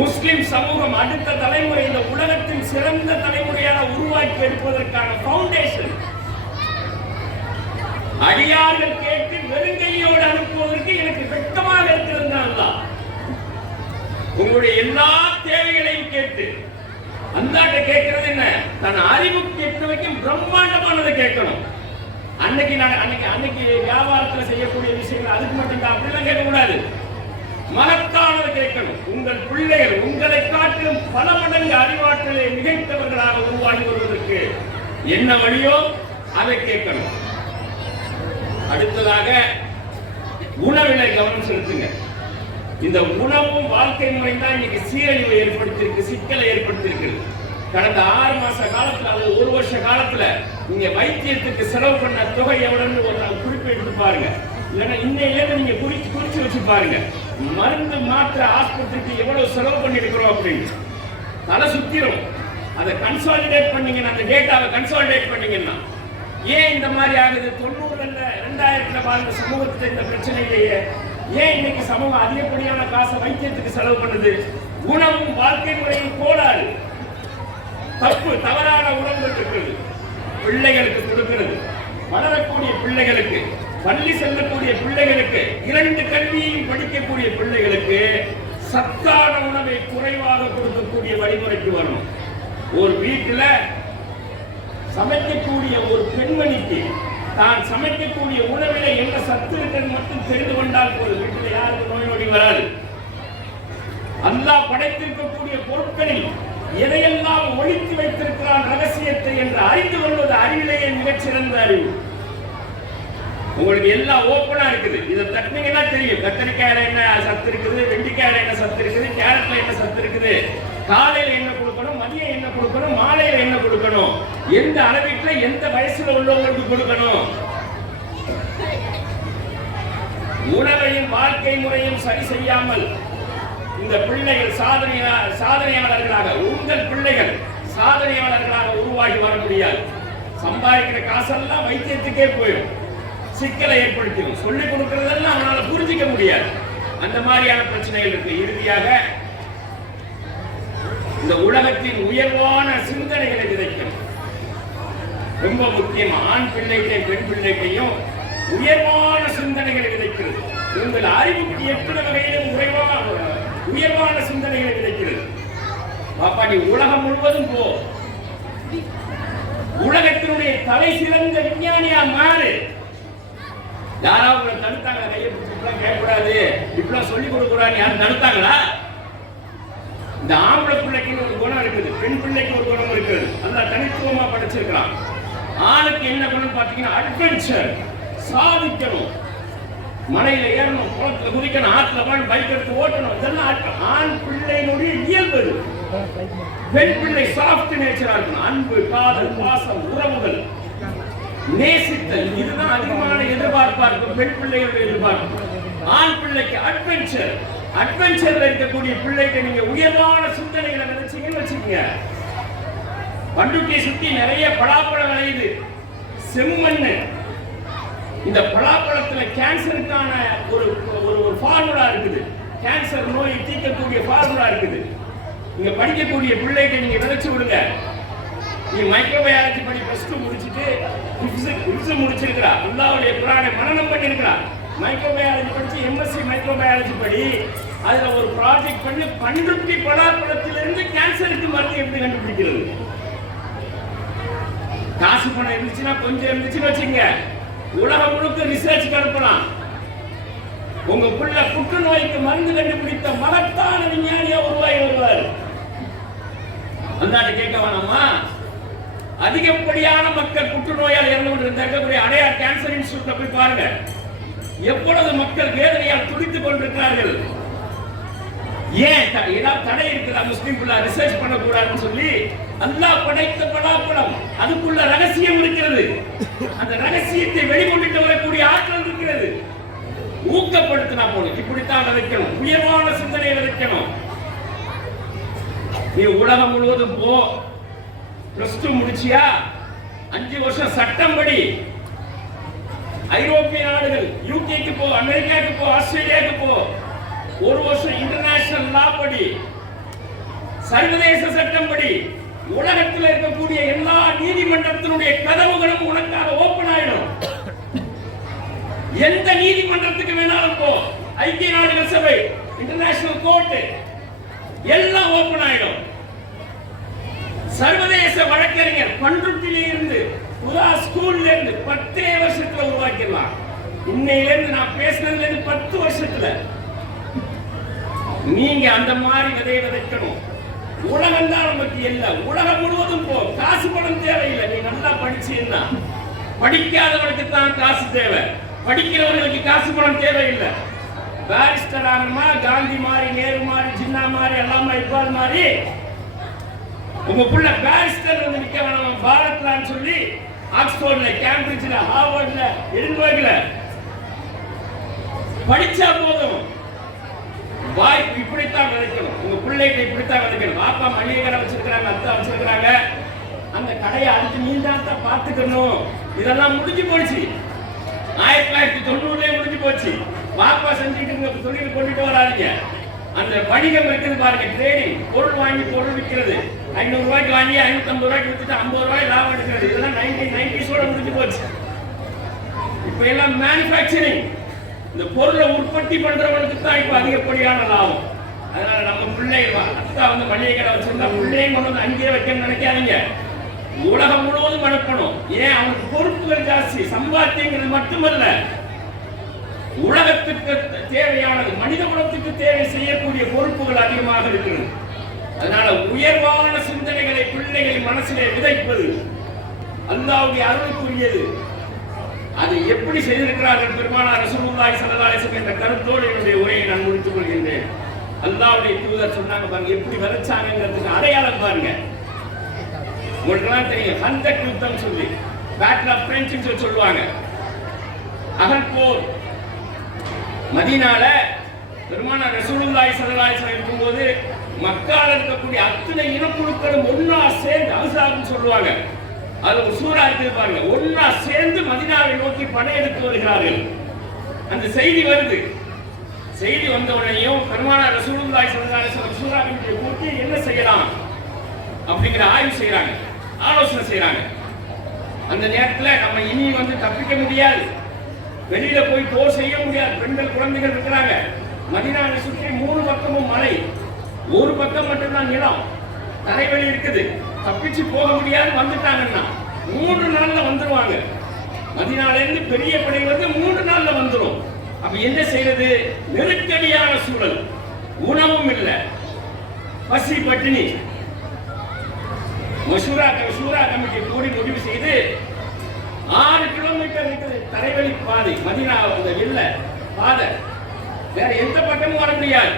முஸ்லிம் சமூகம் அடுத்த தலைமுறை இந்த உலகத்தின் சிறந்த தலைமுறையாக உருவாக்கி எடுப்பதற்கான பவுண்டேஷன். அடியார்கள் கேட்டு வெறுங்கையோடு அனுப்புவதற்கு எனக்கு வெட்கமாக இருக்கிறது. உங்களுடைய எல்லா தேவைகளையும் கேட்டு அல்லாஹ்ட்ட கேட்கிறது என்ன? தன் அறிவுக்கு எட்ட வைக்கும் பிரம்மாண்டமானதை கேட்கணும். அன்னைக்கு வியாபாரத்துல செய்யக்கூடிய விஷயங்கள் அதுக்கு மட்டும் தான் அப்படிலாம் கேட்கக்கூடாது. மகத்தானதை கேட்கணும். உங்கள் பிள்ளைகள் உங்களை காட்டிலும் பல மடங்கு அறிவாற்றலை மிகைத்தவர்களாக உருவாகி வருவதற்கு என்ன வழியோ அதை கேட்கணும். அடுத்ததாக உணவிலை கவனம் செலுத்துங்க. இந்த உணவும் வாழ்க்கை முறை தான் இன்னைக்கு சீரழிவை ஏற்படுத்தியிருக்கு, சிக்கலை ஏற்படுத்தியிருக்கு. கடந்த 6 மாச காலத்துல அல்லது 1 வருஷ காலத்துல நீங்க வைத்தியத்துக்கு செலவு பண்ண தொகை எவ்வளவுன்னு ஒரு நாள் குறிப்பு எடுத்து பாருங்க. இல்லைன்னா இன்னையிலேருந்து நீங்க குறிச்சு வச்சு பாருங்க. மருந்து மாற்ற ஆஸ்பத்திரிக்கு எவ்வளவு செலவு பண்ணிருக்கிறோம் அப்படின்னு தலை சுத்திரும். அதை கன்சாலிடேட் பண்ணீங்கன்னா, அந்த டேட்டாவை கன்சாலிடேட் பண்ணீங்கன்னா ஏன் இந்த மாதிரி ஆகுது? 90ல 2000ல வாழ்ந்த சமூகத்துல இந்த பிரச்சனை இல்லையே. ஏன் இன்னைக்கு சமூகம் அதிகப்படியான காசை வைத்தியத்துக்கு செலவு பண்ணுது? உணவும் வாழ்க்கை முறையும் கோளாறு, தப்பு, தவறான உணவுகள் இருக்கிறது. பிள்ளைகளுக்கு கொடுக்கிறது, வளரக்கூடிய பிள்ளைகளுக்கு, பள்ளி செல்லக்கூடிய பிள்ளைகளுக்கு, 2 கல்வியையும் படிக்கக்கூடிய பிள்ளைகளுக்கு சத்தான உணவை குறைவாக கொடுக்கக்கூடிய வழிமுறைக்கு வரணும். ஒரு வீட்டுல சமைக்கக்கூடிய ஒரு பெண்மணிக்கு தான் சமைக்கக்கூடிய உணவிலே என்ன சத்து இருக்கிறது மட்டும் தெரிந்து கொண்டால் போதும். வீட்டில் யாருக்கு நோய் நொடி வராது. அல்லாஹ் படைத்திருக்கக்கூடிய பொருட்களில் எதையெல்லாம் ஒழித்து வைத்திருக்கிறான் ரகசியத்தை என்று அறிந்து கொள்வது அறிவிலேயே மிகச்சிறந்த அறிவு. உங்களுக்கு எல்லாம் ஓப்பனா இருக்குது. இதை தட்டினீங்கன்னா தெரியும். கத்திரிக்காயில என்ன சத்து இருக்குது, வெண்டிக்காயில என்ன சத்து இருக்குது, கேரட்ல என்ன சத்து இருக்குது, காலையில என்ன கொடுக்கணும், மதியம் என்ன கொடுக்கணும், மாலையில என்ன கொடுக்கணும், எந்த அளவுக்கு எந்த வயசுல உள்ளவங்களுக்கு கொடுக்கணும். உணவையும் வாழ்க்கை முறையும் சரி செய்யாமல் இந்த பிள்ளைகள் சாதனையாளர்களாக, உங்கள் பிள்ளைகள் சாதனையாளர்களாக உருவாகி வர முடியாது. சம்பாதிக்கிற காசெல்லாம் வைத்தியத்துக்கே போயிடும், சிக்கலை ஏற்படுத்திடும். சொல்லிக் கொடுக்கறதெல்லாம் அவனால புரிஞ்சிக்க முடியாது. அந்த மாதிரியான பிரச்சனைகள் இருக்கு. இறுதியாக இந்த உலகத்தின் உயர்வான சிந்தனைகளை விதைக்கணும். ரொம்ப முக்கியமா ஆண் பிள்ளைகளையும் பெண் பிள்ளைகளையும் உயர்வான சிந்தனைகளை விதைக்கிறது. உங்கள் அறிவுக்கு எத்தனை வகையிலும் உயர்வான சிந்தனைகளை விதைக்கிறது. பாப்பா, நீ உலகம் முழுவதும் போ, உலகத்தினுடைய தலை சிறந்த விஞ்ஞானியா மாறு. யாராவது தடுத்தாங்களா? கையை பிடிச்சி இப்பெல்லாம் கேட்கக்கூடாது, இப்பெல்லாம் சொல்லிக் கொடுக்கூடாது யாரும் தடுத்தாங்களா? இந்த ஆம்பளை பிள்ளைக்கு ஒரு குணம் இருக்குது, பெண் பிள்ளைக்கு ஒரு குணம் இருக்குது. அல்லாஹ் தனித்துவமா படைச்சிருக்கிறான். ஆணுக்கு என்ன குணம் பாத்தீங்கன்னா அட்வென்ச்சர், சாதிக்கணும், மலையில ஏறணும், குளத்துல குதிக்கணும், ஆற்றுல போய் பைக் எடுத்து ஓட்டணும். இதெல்லாம் ஆண் பிள்ளையினுடைய இயல்பு. பெண் பிள்ளை சாஃப்ட் நேச்சரா இருக்கணும். அன்பு, காதல், பாசம், உறவுகள், நேசித்தல், இதுதான் அதிகமான எதிர்பார்ப்பா இருக்கும் பெண் பிள்ளைகளுடைய எதிர்பார்ப்பு. ஆண் பிள்ளைக்கு அட்வென்ச்சர், அட்வென்ச்சர்ல இருக்கக்கூடிய பிள்ளைக்கு நீங்க உயர்வான சிந்தனைகளை நினைச்சீங்கன்னு வச்சுக்கோங்க, பண்ருட்டியை சுத்தி நிறைய பலாப்பழம் விளையுது, செம்மண்ணு. இந்த பலாப்பழத்துல கேன்சருக்கான ஒரு ஒரு ஃபார்முலா இருக்குது, கேன்சர் நோயை தீர்க்கக்கூடிய ஃபார்முலா இருக்குது. நீங்க படிக்கக்கூடிய பிள்ளைக்கு நீங்க விதைச்சு விடுங்க. நீ மைக்ரோபயாலஜி படி +2 முடிச்சுட்டு ஹிஃப்ஸ் முடிச்சிருக்கிறா, அல்லாஹ்வுடைய குர்ஆனை மனனம் பண்ணிருக்கிறா. மைக்ரோபயாலஜி படிச்சு எம்எஸ்சி மைக்ரோபயாலஜி படி அதுல ஒரு ப்ராஜெக்ட் பண்ணி பண்ருட்டி பலாப்பழத்திலிருந்து கேன்சருக்கு மருந்து எப்படி கண்டுபிடிக்கிறது. காசு பணம் இருந்துச்சுன்னா கொஞ்சம் இருந்துச்சுன்னு வச்சுங்க, உலகம் முழுக்க ரிசர்ச் அனுப்பலாம். உங்க புள்ள புற்றுநோய்க்கு மருந்து கண்டுபிடித்த மகத்தான விஞ்ஞானியா உருவாகி வருவார். அந்தாண்ட கேட்க வேணாமா? அதிகப்படியான மக்கள் புற்றுநோயால் இறந்து கொண்டிருந்த அடையார் கேன்சர் இன்ஸ்டிடியூட்ல போய் பாருங்க, எவ்வளவு மக்கள் வேதனையால் துடித்துக் கொண்டிருக்கிறார்கள். ஏன் ஏதாவது தடை இருக்குதா முஸ்லிம் பிள்ளை ரிசர்ச் பண்ணக்கூடாதுன்னு சொல்லி? அல்லாஹ் படைத்த பலாப்பழம், அதுக்குள்ள ரகசியம் இருக்கிறது. அந்த ரகசியத்தை வெளிக்கொண்டு வரக்கூடிய ஆற்றல் இருக்கிறது. ஊக்கப்படுத்தினா போதும். இப்படித்தான் விதைக்கணும், உயர்வான சிந்தனை விதைக்கணும். நீ உலகம் முழுவதும் போ, +2 முடிச்சியா 5 வருஷம் சட்டம் படி, ஐரோப்பிய நாடுகள் யூகேக்கு போ, அமெரிக்காவுக்கு போ, ஆஸ்திரேலியாவுக்கு போ, 1 வருஷம் இன்டர்நேஷனல் லா படி, சர்வதேச சட்டம் படி. உலகத்தில் இருக்கக்கூடிய எல்லா நீதிமன்றத்தினுடைய கதவுகளும் உனக்காக ஓபன் ஆயிடும். எந்த நீதிமன்றத்துக்கு வேணாலும் போ, ஐக்கிய நாடுகள் சபை, இன்டர்நேஷனல் கோர்ட் எல்லாம் ஓபன் ஆயிடும். சர்வதேச வழக்கறிஞர் பண்ருட்டில இருந்து புதா ஸ்கூல்ல இருந்து 10 வருஷத்துல உருவாக்கிடலாம். இன்னையில இருந்து நான் பேசுனதுல இருந்து 10 வருஷத்துல நீங்க அந்த மாதிரி விதையை விதைக்கணும். உலகம் தான் நமக்கு இல்ல, உலகம் முழுவதும் போ, காசு பணம் தேவையில்லை. நீ நல்லா படிச்சீன்னா, படிக்காதவனுக்கு தான் காசு தேவை, படிக்கிறவர்களுக்கு காசு பணம் தேவையில்லை. பாரிஸ்டர் ஆகணுமா, காந்தி மாதிரி, நேரு மாதிரி, ஜின்னா மாதிரி, அல்லாமா இக்பால் மாதிரி உங்க புள்ள பாரிஸ்டர் வந்து நிக்க வேணாம். பாரத்லான்னு சொல்லி ஆக்ஸ்போர்ட்ல, கேம்பிரிட்ஜ்ல, ஹார்வர்ட்ல, எடின்பர்க்ல படிச்சா போதும். வாய்ப்பு இப்படித்தான் விதைக்கணும். உங்க பிள்ளைகளை இப்படித்தான் விதைக்கணும். பாப்பா மளிகை கடை வச்சிருக்கிறாங்க, அத்தா வச்சிருக்கிறாங்க, அந்த கடையை அடுத்து நீ தான் பார்த்துக்கணும். இதெல்லாம் முடிஞ்சு போச்சு. 1990 முடிஞ்சு போச்சு. பாப்பா செஞ்சுட்டு தொழில் கொண்டுட்டு வராதிங்க. அந்த வணிகம் இருக்குது பாருங்க, ட்ரேடிங், பொருள் வாங்கி பொருள் விற்கிறது. 500 ரூபாய்க்கு வாங்கி 550 ரூபாய்க்கு வித்துட்டு 50 ரூபாய் லாபம் எடுக்கிறது. இதெல்லாம் 1990s முடிஞ்சு போச்சு. இப்ப எல்லாம் மேனுஃபேக்சரிங், இந்த பொருளை உற்பத்தி பண்றவங்களுக்கு தான் இப்ப அதிகப்படியான லாபம். அதனால நம்ம பிள்ளைகள் அத்தா வந்து மளிகை கடை வச்சிருந்தா பிள்ளைங்க கொண்டு வந்து அங்கேயே வைக்கணும்னு நினைக்காதீங்க. உலகம் முழுவதும் அனுப்பணும். ஏன்? அவனுக்கு பொறுப்புகள் ஜாஸ்தி. சம்பாத்தியங்கிறது மட்டுமல்ல, உலகத்துக்கு தேவையானது, மனித குலத்துக்கு தேவை செய்யக்கூடிய பொறுப்புகள் அதிகமாக இருக்கிறது. அதனால உயர்வான சிந்தனைகளை பிள்ளைகளின் மனசிலே விதைப்பது அல்லாஹ்வுடைய அருளுக்குரியது. அது எப்படி செய்திருக்கிறார்கள் பெருமானார் ரசூலுல்லாஹி ஸல்லல்லாஹு அலைஹி வஸல்லம் என்ற கருத்தோடு என்னுடைய உரையை நான் முடித்துக் கொள்கின்றேன். அல்லாஹ்வுடைய தூதர் சொன்னாங்க பாருங்க, எப்படி விதைச்சாங்கிறதுக்கு அடையாளம் பாருங்க. உங்களுக்கெல்லாம் தெரியும், ஹந்தக் யுத்தம் சொல்லி, பேட்டில் ஆஃப் ட்ரென்ச்னு சொல்லுவாங்க. அகல் போர் மதீனால பெருமானார் ரசூலுல்லாஹி ஸல்லல்லாஹு அலைஹி வஸல்லம் இருக்கும்போது மக்கால இருக்கக்கூடிய அத்தனை இனக்குழுக்களும் ஒன்னா சேர்ந்து, அஹ்ஸாப்னு சொல்லுவாங்க, அது ஒரு சூரா இருக்குது பாருங்க, ஒன்னா சேர்ந்து மதீனாவை நோக்கி படையெடுத்து வருகிறார்கள். அந்த செய்தி வருது. செய்தி வந்த உடனேயும் பெருமானார் ரசூலுல்லாஹி ஸல்லல்லாஹு அலைஹி வஸல்லம் சூராவினுடைய கூட்டி என்ன செய்யலாம் அப்படிங்கிற ஆய்வு செய்யறாங்க, ஆலோசனை செய்யறாங்க. அந்த நேரத்துல நம்ம இனி வந்து தப்பிக்க முடியாது, வெளியில போய் போர் செய்ய முடியாது. பெண்கள் குழந்தைகள் இருக்கிறாங்க. மதீனாவை சுற்றி 3 பக்கமும் மலை, ஒரு பக்கம் மட்டும்தான் நிலம், தரைவெளி இருக்குது. தப்பிச்சு போக முடியாது. வந்துட்டாங்கன்னா 3 நாள்ல வந்துருவாங்க. மதீனால இருந்து பெரிய படை வந்து 3 நாள்ல வந்துரும். அப்ப என்ன செய்யறது? நெருக்கடியான சூழல், உணவும் இல்லை, பசி பட்டினி. சூரா கமிட்டி கூடி முடிவு செய்து 6 கிலோமீட்டர் இருக்குது தரைவழி பாதை, மதீனா இல்ல பாதை, வேற எந்த பக்கமும் வர முடியாது.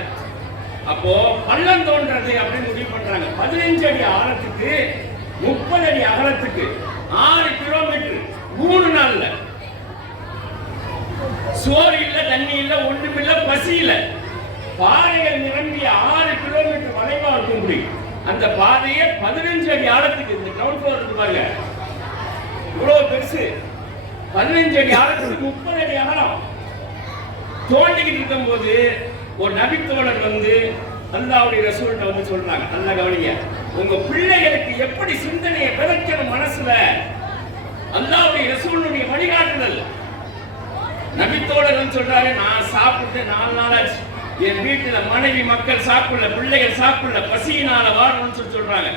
அப்போ பள்ளம் தோன்றது அப்படின்னு முடிவு பண்றாங்க. 15 அடி ஆழத்துக்கு 30 அடி அகலத்துக்கு 6 கிலோமீட்டர் 3 நாள்ல. சோறு இல்ல, தண்ணி இல்ல, ஒன்றும் இல்ல, பசி இல்ல. பாறைகள் நிரம்பிய 6 கிலோமீட்டர் வளைவா இருக்கும். அந்த பாதையே 15 அடி ஆழத்துக்கு, இந்த கிரவுண்ட் ஃப்ளோர் இருக்கு பாருங்க, இவ்வளவு பெருசு, 15 அடி ஆழத்துக்கு 30 அடி அகலம். தோண்டிக்கிட்டு இருக்கும் போது ஒரு நபித்தோழர் வந்து அல்லாஹ்வுடைய ரசூல்கிட்ட வந்து சொல்றாங்க, நல்லா கவனிங்க, உங்க பிள்ளைகளுக்கு எப்படி சிந்தனையை விதைக்கணும் மனசுல, அல்லாஹ்வுடைய ரசூலுடைய வழிகாட்டுதல். நபித்தோழர் சொல்றாரு, நான் சாப்பிட்டு 4 நாள் ஆச்சு, என் வீட்டுல மனைவி மக்கள் சாப்பிடல, பிள்ளைகள் சாப்பிடல, பசியினால வாழணும்னு சொல்றாங்க.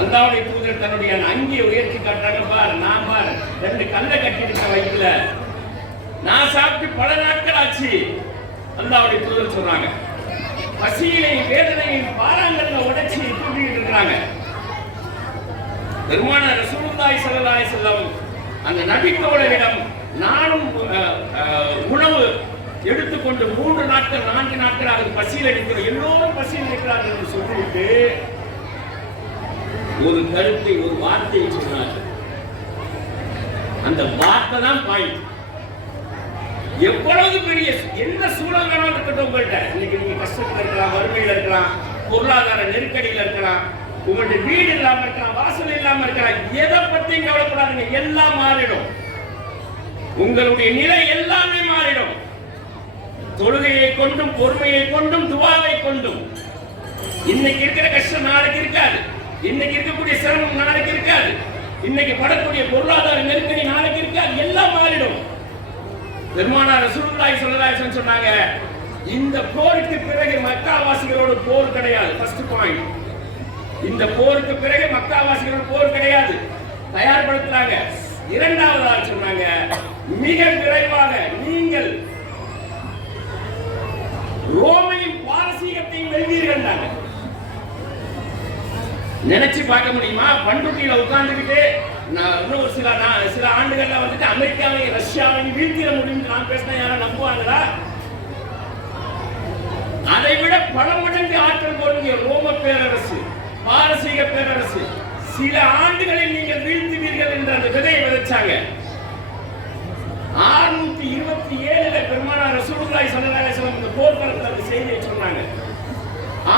அல்லாஹ்வுடைய தூதர் தன்னுடைய அங்கியை உயர்த்தி காட்டுறாங்க, பாரு நான் பாரு 2 கல்லை கட்டிட்டு வைக்கல, நான் சாப்பிட்டு பல நாட்கள் ஆச்சு. அல்லாஹ்வுடைய தூதர் சொல்றாங்க, பசியிலையும் வேதனையும் பாறாங்கல்ல உடைச்சி தூக்கிட்டு இருக்கிறாங்க. பெருமானார் ரசூலுல்லாஹி ஸல்லல்லாஹு அலைஹி வஸல்லம் அந்த நபித்தோழரிடம் நானும் உணவு எடுத்துக்கொண்டு 3 நாட்கள் 4 நாட்கள் அது பசியில் இருக்கிறோம், எல்லோரும் பசியில் இருக்கிறார்கள் என்று சொல்லிவிட்டு ஒரு கருத்தை, ஒரு வார்த்தையை சொன்னார். அந்த வார்த்தை தான் பாயிண்ட். எவ்வளவு பெரிய என்ன சூழல் வேணாலும் இருக்கட்டும் உங்கள்கிட்ட, இன்னைக்கு நீங்க கஷ்டத்துல இருக்கலாம், வறுமையில இருக்கலாம், பொருளாதார நெருக்கடியில இருக்கலாம், உங்கள்ட்ட வீடு இல்லாம இருக்கலாம், வாசல் இல்லாம இருக்கலாம், எதை பத்தியும் கவலைப்படாதீங்க, எல்லாம் மாறிடும். உங்களுடைய நிலை எல்லாமே மாறிடும். தொழுகையை கொண்டும், பொறுமையை கொண்டும், துவாவை கொண்டும். இன்னைக்கு இருக்கிற கஷ்டம் நாளைக்கு இருக்காது, இன்னைக்கு இருக்கக்கூடிய சிரமம் நாளைக்கு இருக்காது, இன்னைக்கு படக்கூடிய பொருளாதார நெருக்கடி நாளைக்கு இருக்காது, எல்லாம் மாறிடும். பெருமானார் ரசூலுல்லாஹி ஸல்லல்லாஹு அலைஹி வஸல்லம் சொன்னாங்க, இந்த போருக்கு பிறகு மக்காவாசிகளோட போர் கிடையாது. ஃபர்ஸ்ட் பாயிண்ட், இந்த போருக்கு பிறகு மக்காவாசிகளோட போர் கிடையாது, தயார்படுத்துறாங்க. இரண்டாவதா சொன்னாங்க, மிக விரைவாக நீங்கள் ரோமையும் பாரசீகத்தையும் வெல்வீர்கள். நினைச்சு பார்க்க முடியுமா? பண்ருட்டியில உட்கார்ந்துக்கிட்டு இன்னும் சில ஆண்டுகள்ல வந்துட்டு அமெரிக்காவை ரஷ்யாவை வீழ்த்திட முடியும் நான் பேசினா யாரும் நம்புவாங்களா? அதை விட பல மடங்கு ஆற்றல் கொண்ட ரோம பேரரசு, பாரசீக பேரரசு சில ஆண்டுகளில் நீங்கள் வீழ்த்துவீர்கள் என்ற அந்த விதையை விதைச்சாங்க. 627 பெருமானார் ரசூலுல்லாஹி ஸல்லல்லாஹு அலைஹி வஸல்லம் இந்த போர் களத்துல அந்த செய்தியை சொன்னாங்க.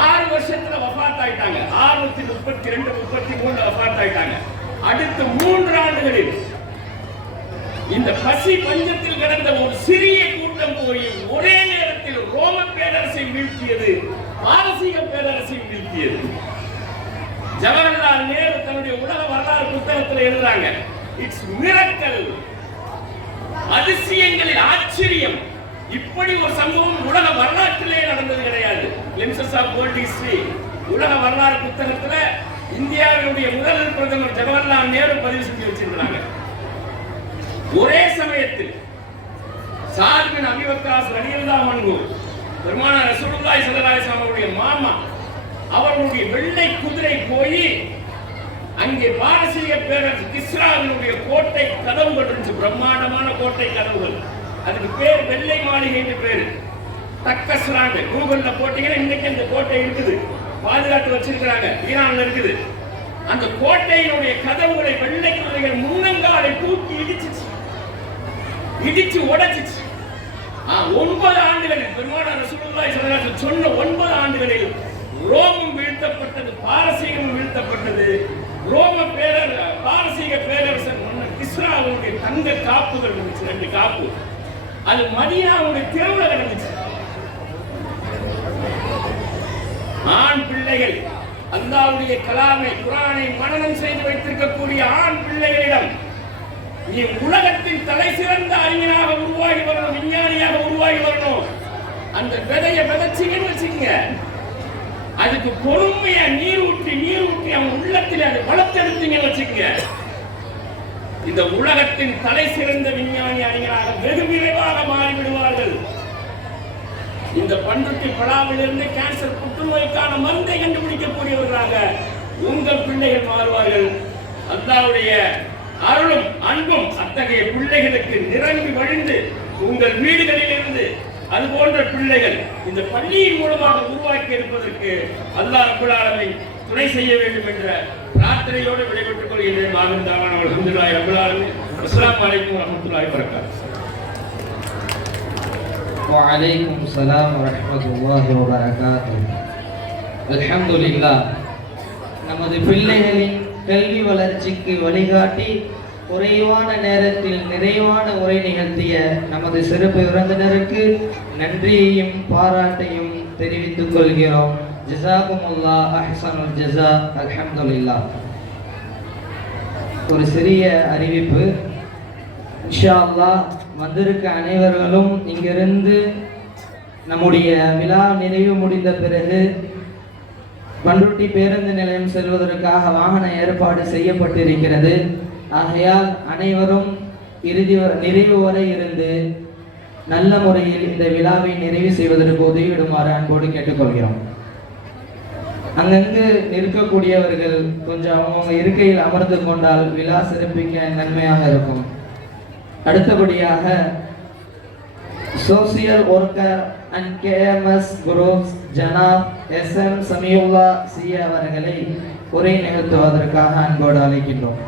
6 வருஷத்துல வஃபாத் ஆயிட்டாங்க. 632 33 வஃபாத் ஆயிட்டாங்க. அடுத்த 3 ஆண்டுகளில் இந்த பசி பஞ்சத்தில் கிடந்த ஒரு சிறிய கூட்டம் போய் ஒரே நேரத்தில் ரோம பேரரசை வீழ்த்தியது, பாரசீக பேரரசை வீழ்த்தியது. ஜவஹர்லால் நேரு தன்னுடைய உலக வரலாறு புத்தகத்தில் எழுதுறாங்க, இட்ஸ் மிரக்கல், அதிசயங்களில் ஆச்சரியம். இப்படி ஒரு சம்பவம் உலக வரலாற்றிலே நடந்தது கிடையாது. கிளிம்சஸ் ஆஃப் வேர்ல்ட் ஹிஸ்டரி உலக வரலாறு புத்தகத்துல இந்தியாவினுடைய முதல் பிரதமர் ஜவஹர்லால் நேரு பதிவு செஞ்சு வச்சிருந்தாங்க. ஒரே சமயத்தில் சாத் பின் அபி வக்காஸ் ரலியல்லாஹு அன்ஹு பெருமானார் ரசூலுல்லாஹி ஸல்லல்லாஹு அலைஹி வஸல்லம் அவருடைய மாமா, அவர்களுடைய வெள்ளை குதிரை போய் அங்கே பாரசீக பேரரசு கிஸ்ராவினுடைய கோட்டை கதவுகள் இருந்துச்சு, பிரம்மாண்டமான கோட்டை கதவுகள். அதுக்கு பேர் வெள்ளை மாளிகை என்று பேரு. தக்கஸ்ரான் கூகுள்ல போட்டீங்கன்னா இன்னைக்கு அந்த கோட்டை இருக்குது, பாதுகாத்து வச்சிருக்கிறாங்க, ஈரான்ல இருக்குது. அந்த கோட்டையினுடைய கதவுகளை வெள்ளை குதிரைகள் முன்னங்காலை தூக்கி இடிச்சு உடைச்சிச்சு. 9 ஆண்டுகளில் பெருமானார் ரசூலுல்லாஹி ஸல்லல்லாஹு அலைஹி வஸல்லம் சொன்ன 9 ஆண்டுகளில் ரோமும் வீழ்த்தப்பட்டது, பாரசீகமும் வீழ்த்தப்பட்டது. பாரசீக பேரரசன் கிஸ்ராவுடைய தங்க காப்புகள் இருந்துச்சு, 2 காப்பு. அது மதீனாவுடைய தெருவில் கிடந்துச்சு. ஆண் பிள்ளைகள் அல்லாஹ்வுடைய கலாமை குர்ஆனை மனனம் செய்து வைத்திருக்கக்கூடிய ஆண் பிள்ளைகளிடம் நீ உலகத்தின் தலை சிறந்த அறிஞனாக உருவாகி வரணும், விஞ்ஞானியாக உருவாகி வரணும், அந்த விதையை விதைச்சிங்கன்னு வச்சுக்கங்க, அதுக்கு பொறுமையா நீர் ஊற்றி அவன் உள்ளத்தில் அதை வளர்த்தெடுத்தீங்கன்னு வச்சுக்கங்க, இந்த உலகத்தின் தலை சிறந்த விஞ்ஞானி அறிஞராக வெகு விரைவாக மாறிவிடுவார்கள். இந்த பண்ருட்டி படாவிலிருந்து கேன்சர் புற்றுநோய்க்கான மருந்தை கண்டுபிடிக்கக்கூடியவர்களாக உங்கள் பிள்ளைகள் மாறுவார்கள். அல்லாஹ்வுடைய அருளும் அன்பும் அத்தகைய பிள்ளைகளுக்கு நிரம்பி வழிந்து உங்கள் வீடுகளில் இருந்து அது போன்ற பிள்ளைகள் இந்த பள்ளியின் மூலமாக உருவாக்கி இருப்பதற்கு அல்லாஹ் ரப்பல் ஆலமீன் துணை செய்ய வேண்டும் என்ற பிரார்த்தனையோடு விடைபெற்றுக் கொள்கிறேன். அல்ஹம்துலில்லாஹி ரப்பில் ஆலமீன். அஸ்ஸலாமு அலைக்கும் வரஹ்மத்துல்லாஹி வபரகாத்துஹு. வஅலைக்கும் ஸலாம் வரஹ்மத்துல்லாஹி வபரகாத்துஹு. அல்ஹம்துலில்லாஹ். நமது பிள்ளைகளின் கல்வி வளர்ச்சிக்கு வழிகாட்டி குறைவான நேரத்தில் நிறைவான உரை நிகழ்த்திய நமது சிறப்பு விருந்தினருக்கு நன்றியையும் பாராட்டையும் தெரிவித்துக் கொள்கிறோம். ஜஸாகுமுல்லாஹ் அஹ்ஸனுல் ஜஸா. அல்ஹம்துலில்லாஹ். ஒரு சிறிய அறிவிப்பு. இன்ஷா அல்லாஹ் வந்திருக்க அனைவர்களும் இங்கிருந்து நம்முடைய விழா நிறைவு முடிந்த பிறகு பண்ருட்டி பேருந்து நிலையம் செல்வதற்காக வாகன ஏற்பாடு செய்யப்பட்டிருக்கிறது. ஆகையால் அனைவரும் நிறைவு வரை இருந்து நல்ல முறையில் இந்த விழாவை நிறைவு செய்வதற்கு உதவிடுமாறு அன்போடு கேட்டுக்கொள்கிறோம். அங்கங்கு நிற்கக்கூடியவர்கள் கொஞ்சம் அவங்க இருக்கையில் அமர்ந்து கொண்டால் விழா சிறப்பிக்க நன்மையாக இருக்கும். அடுத்தபடியாக social worker and KMS groups Janab SM Samiullah CA அவர்களை உரை நிகழ்த்துவதற்காக அன்போடு அழைக்கின்றோம்.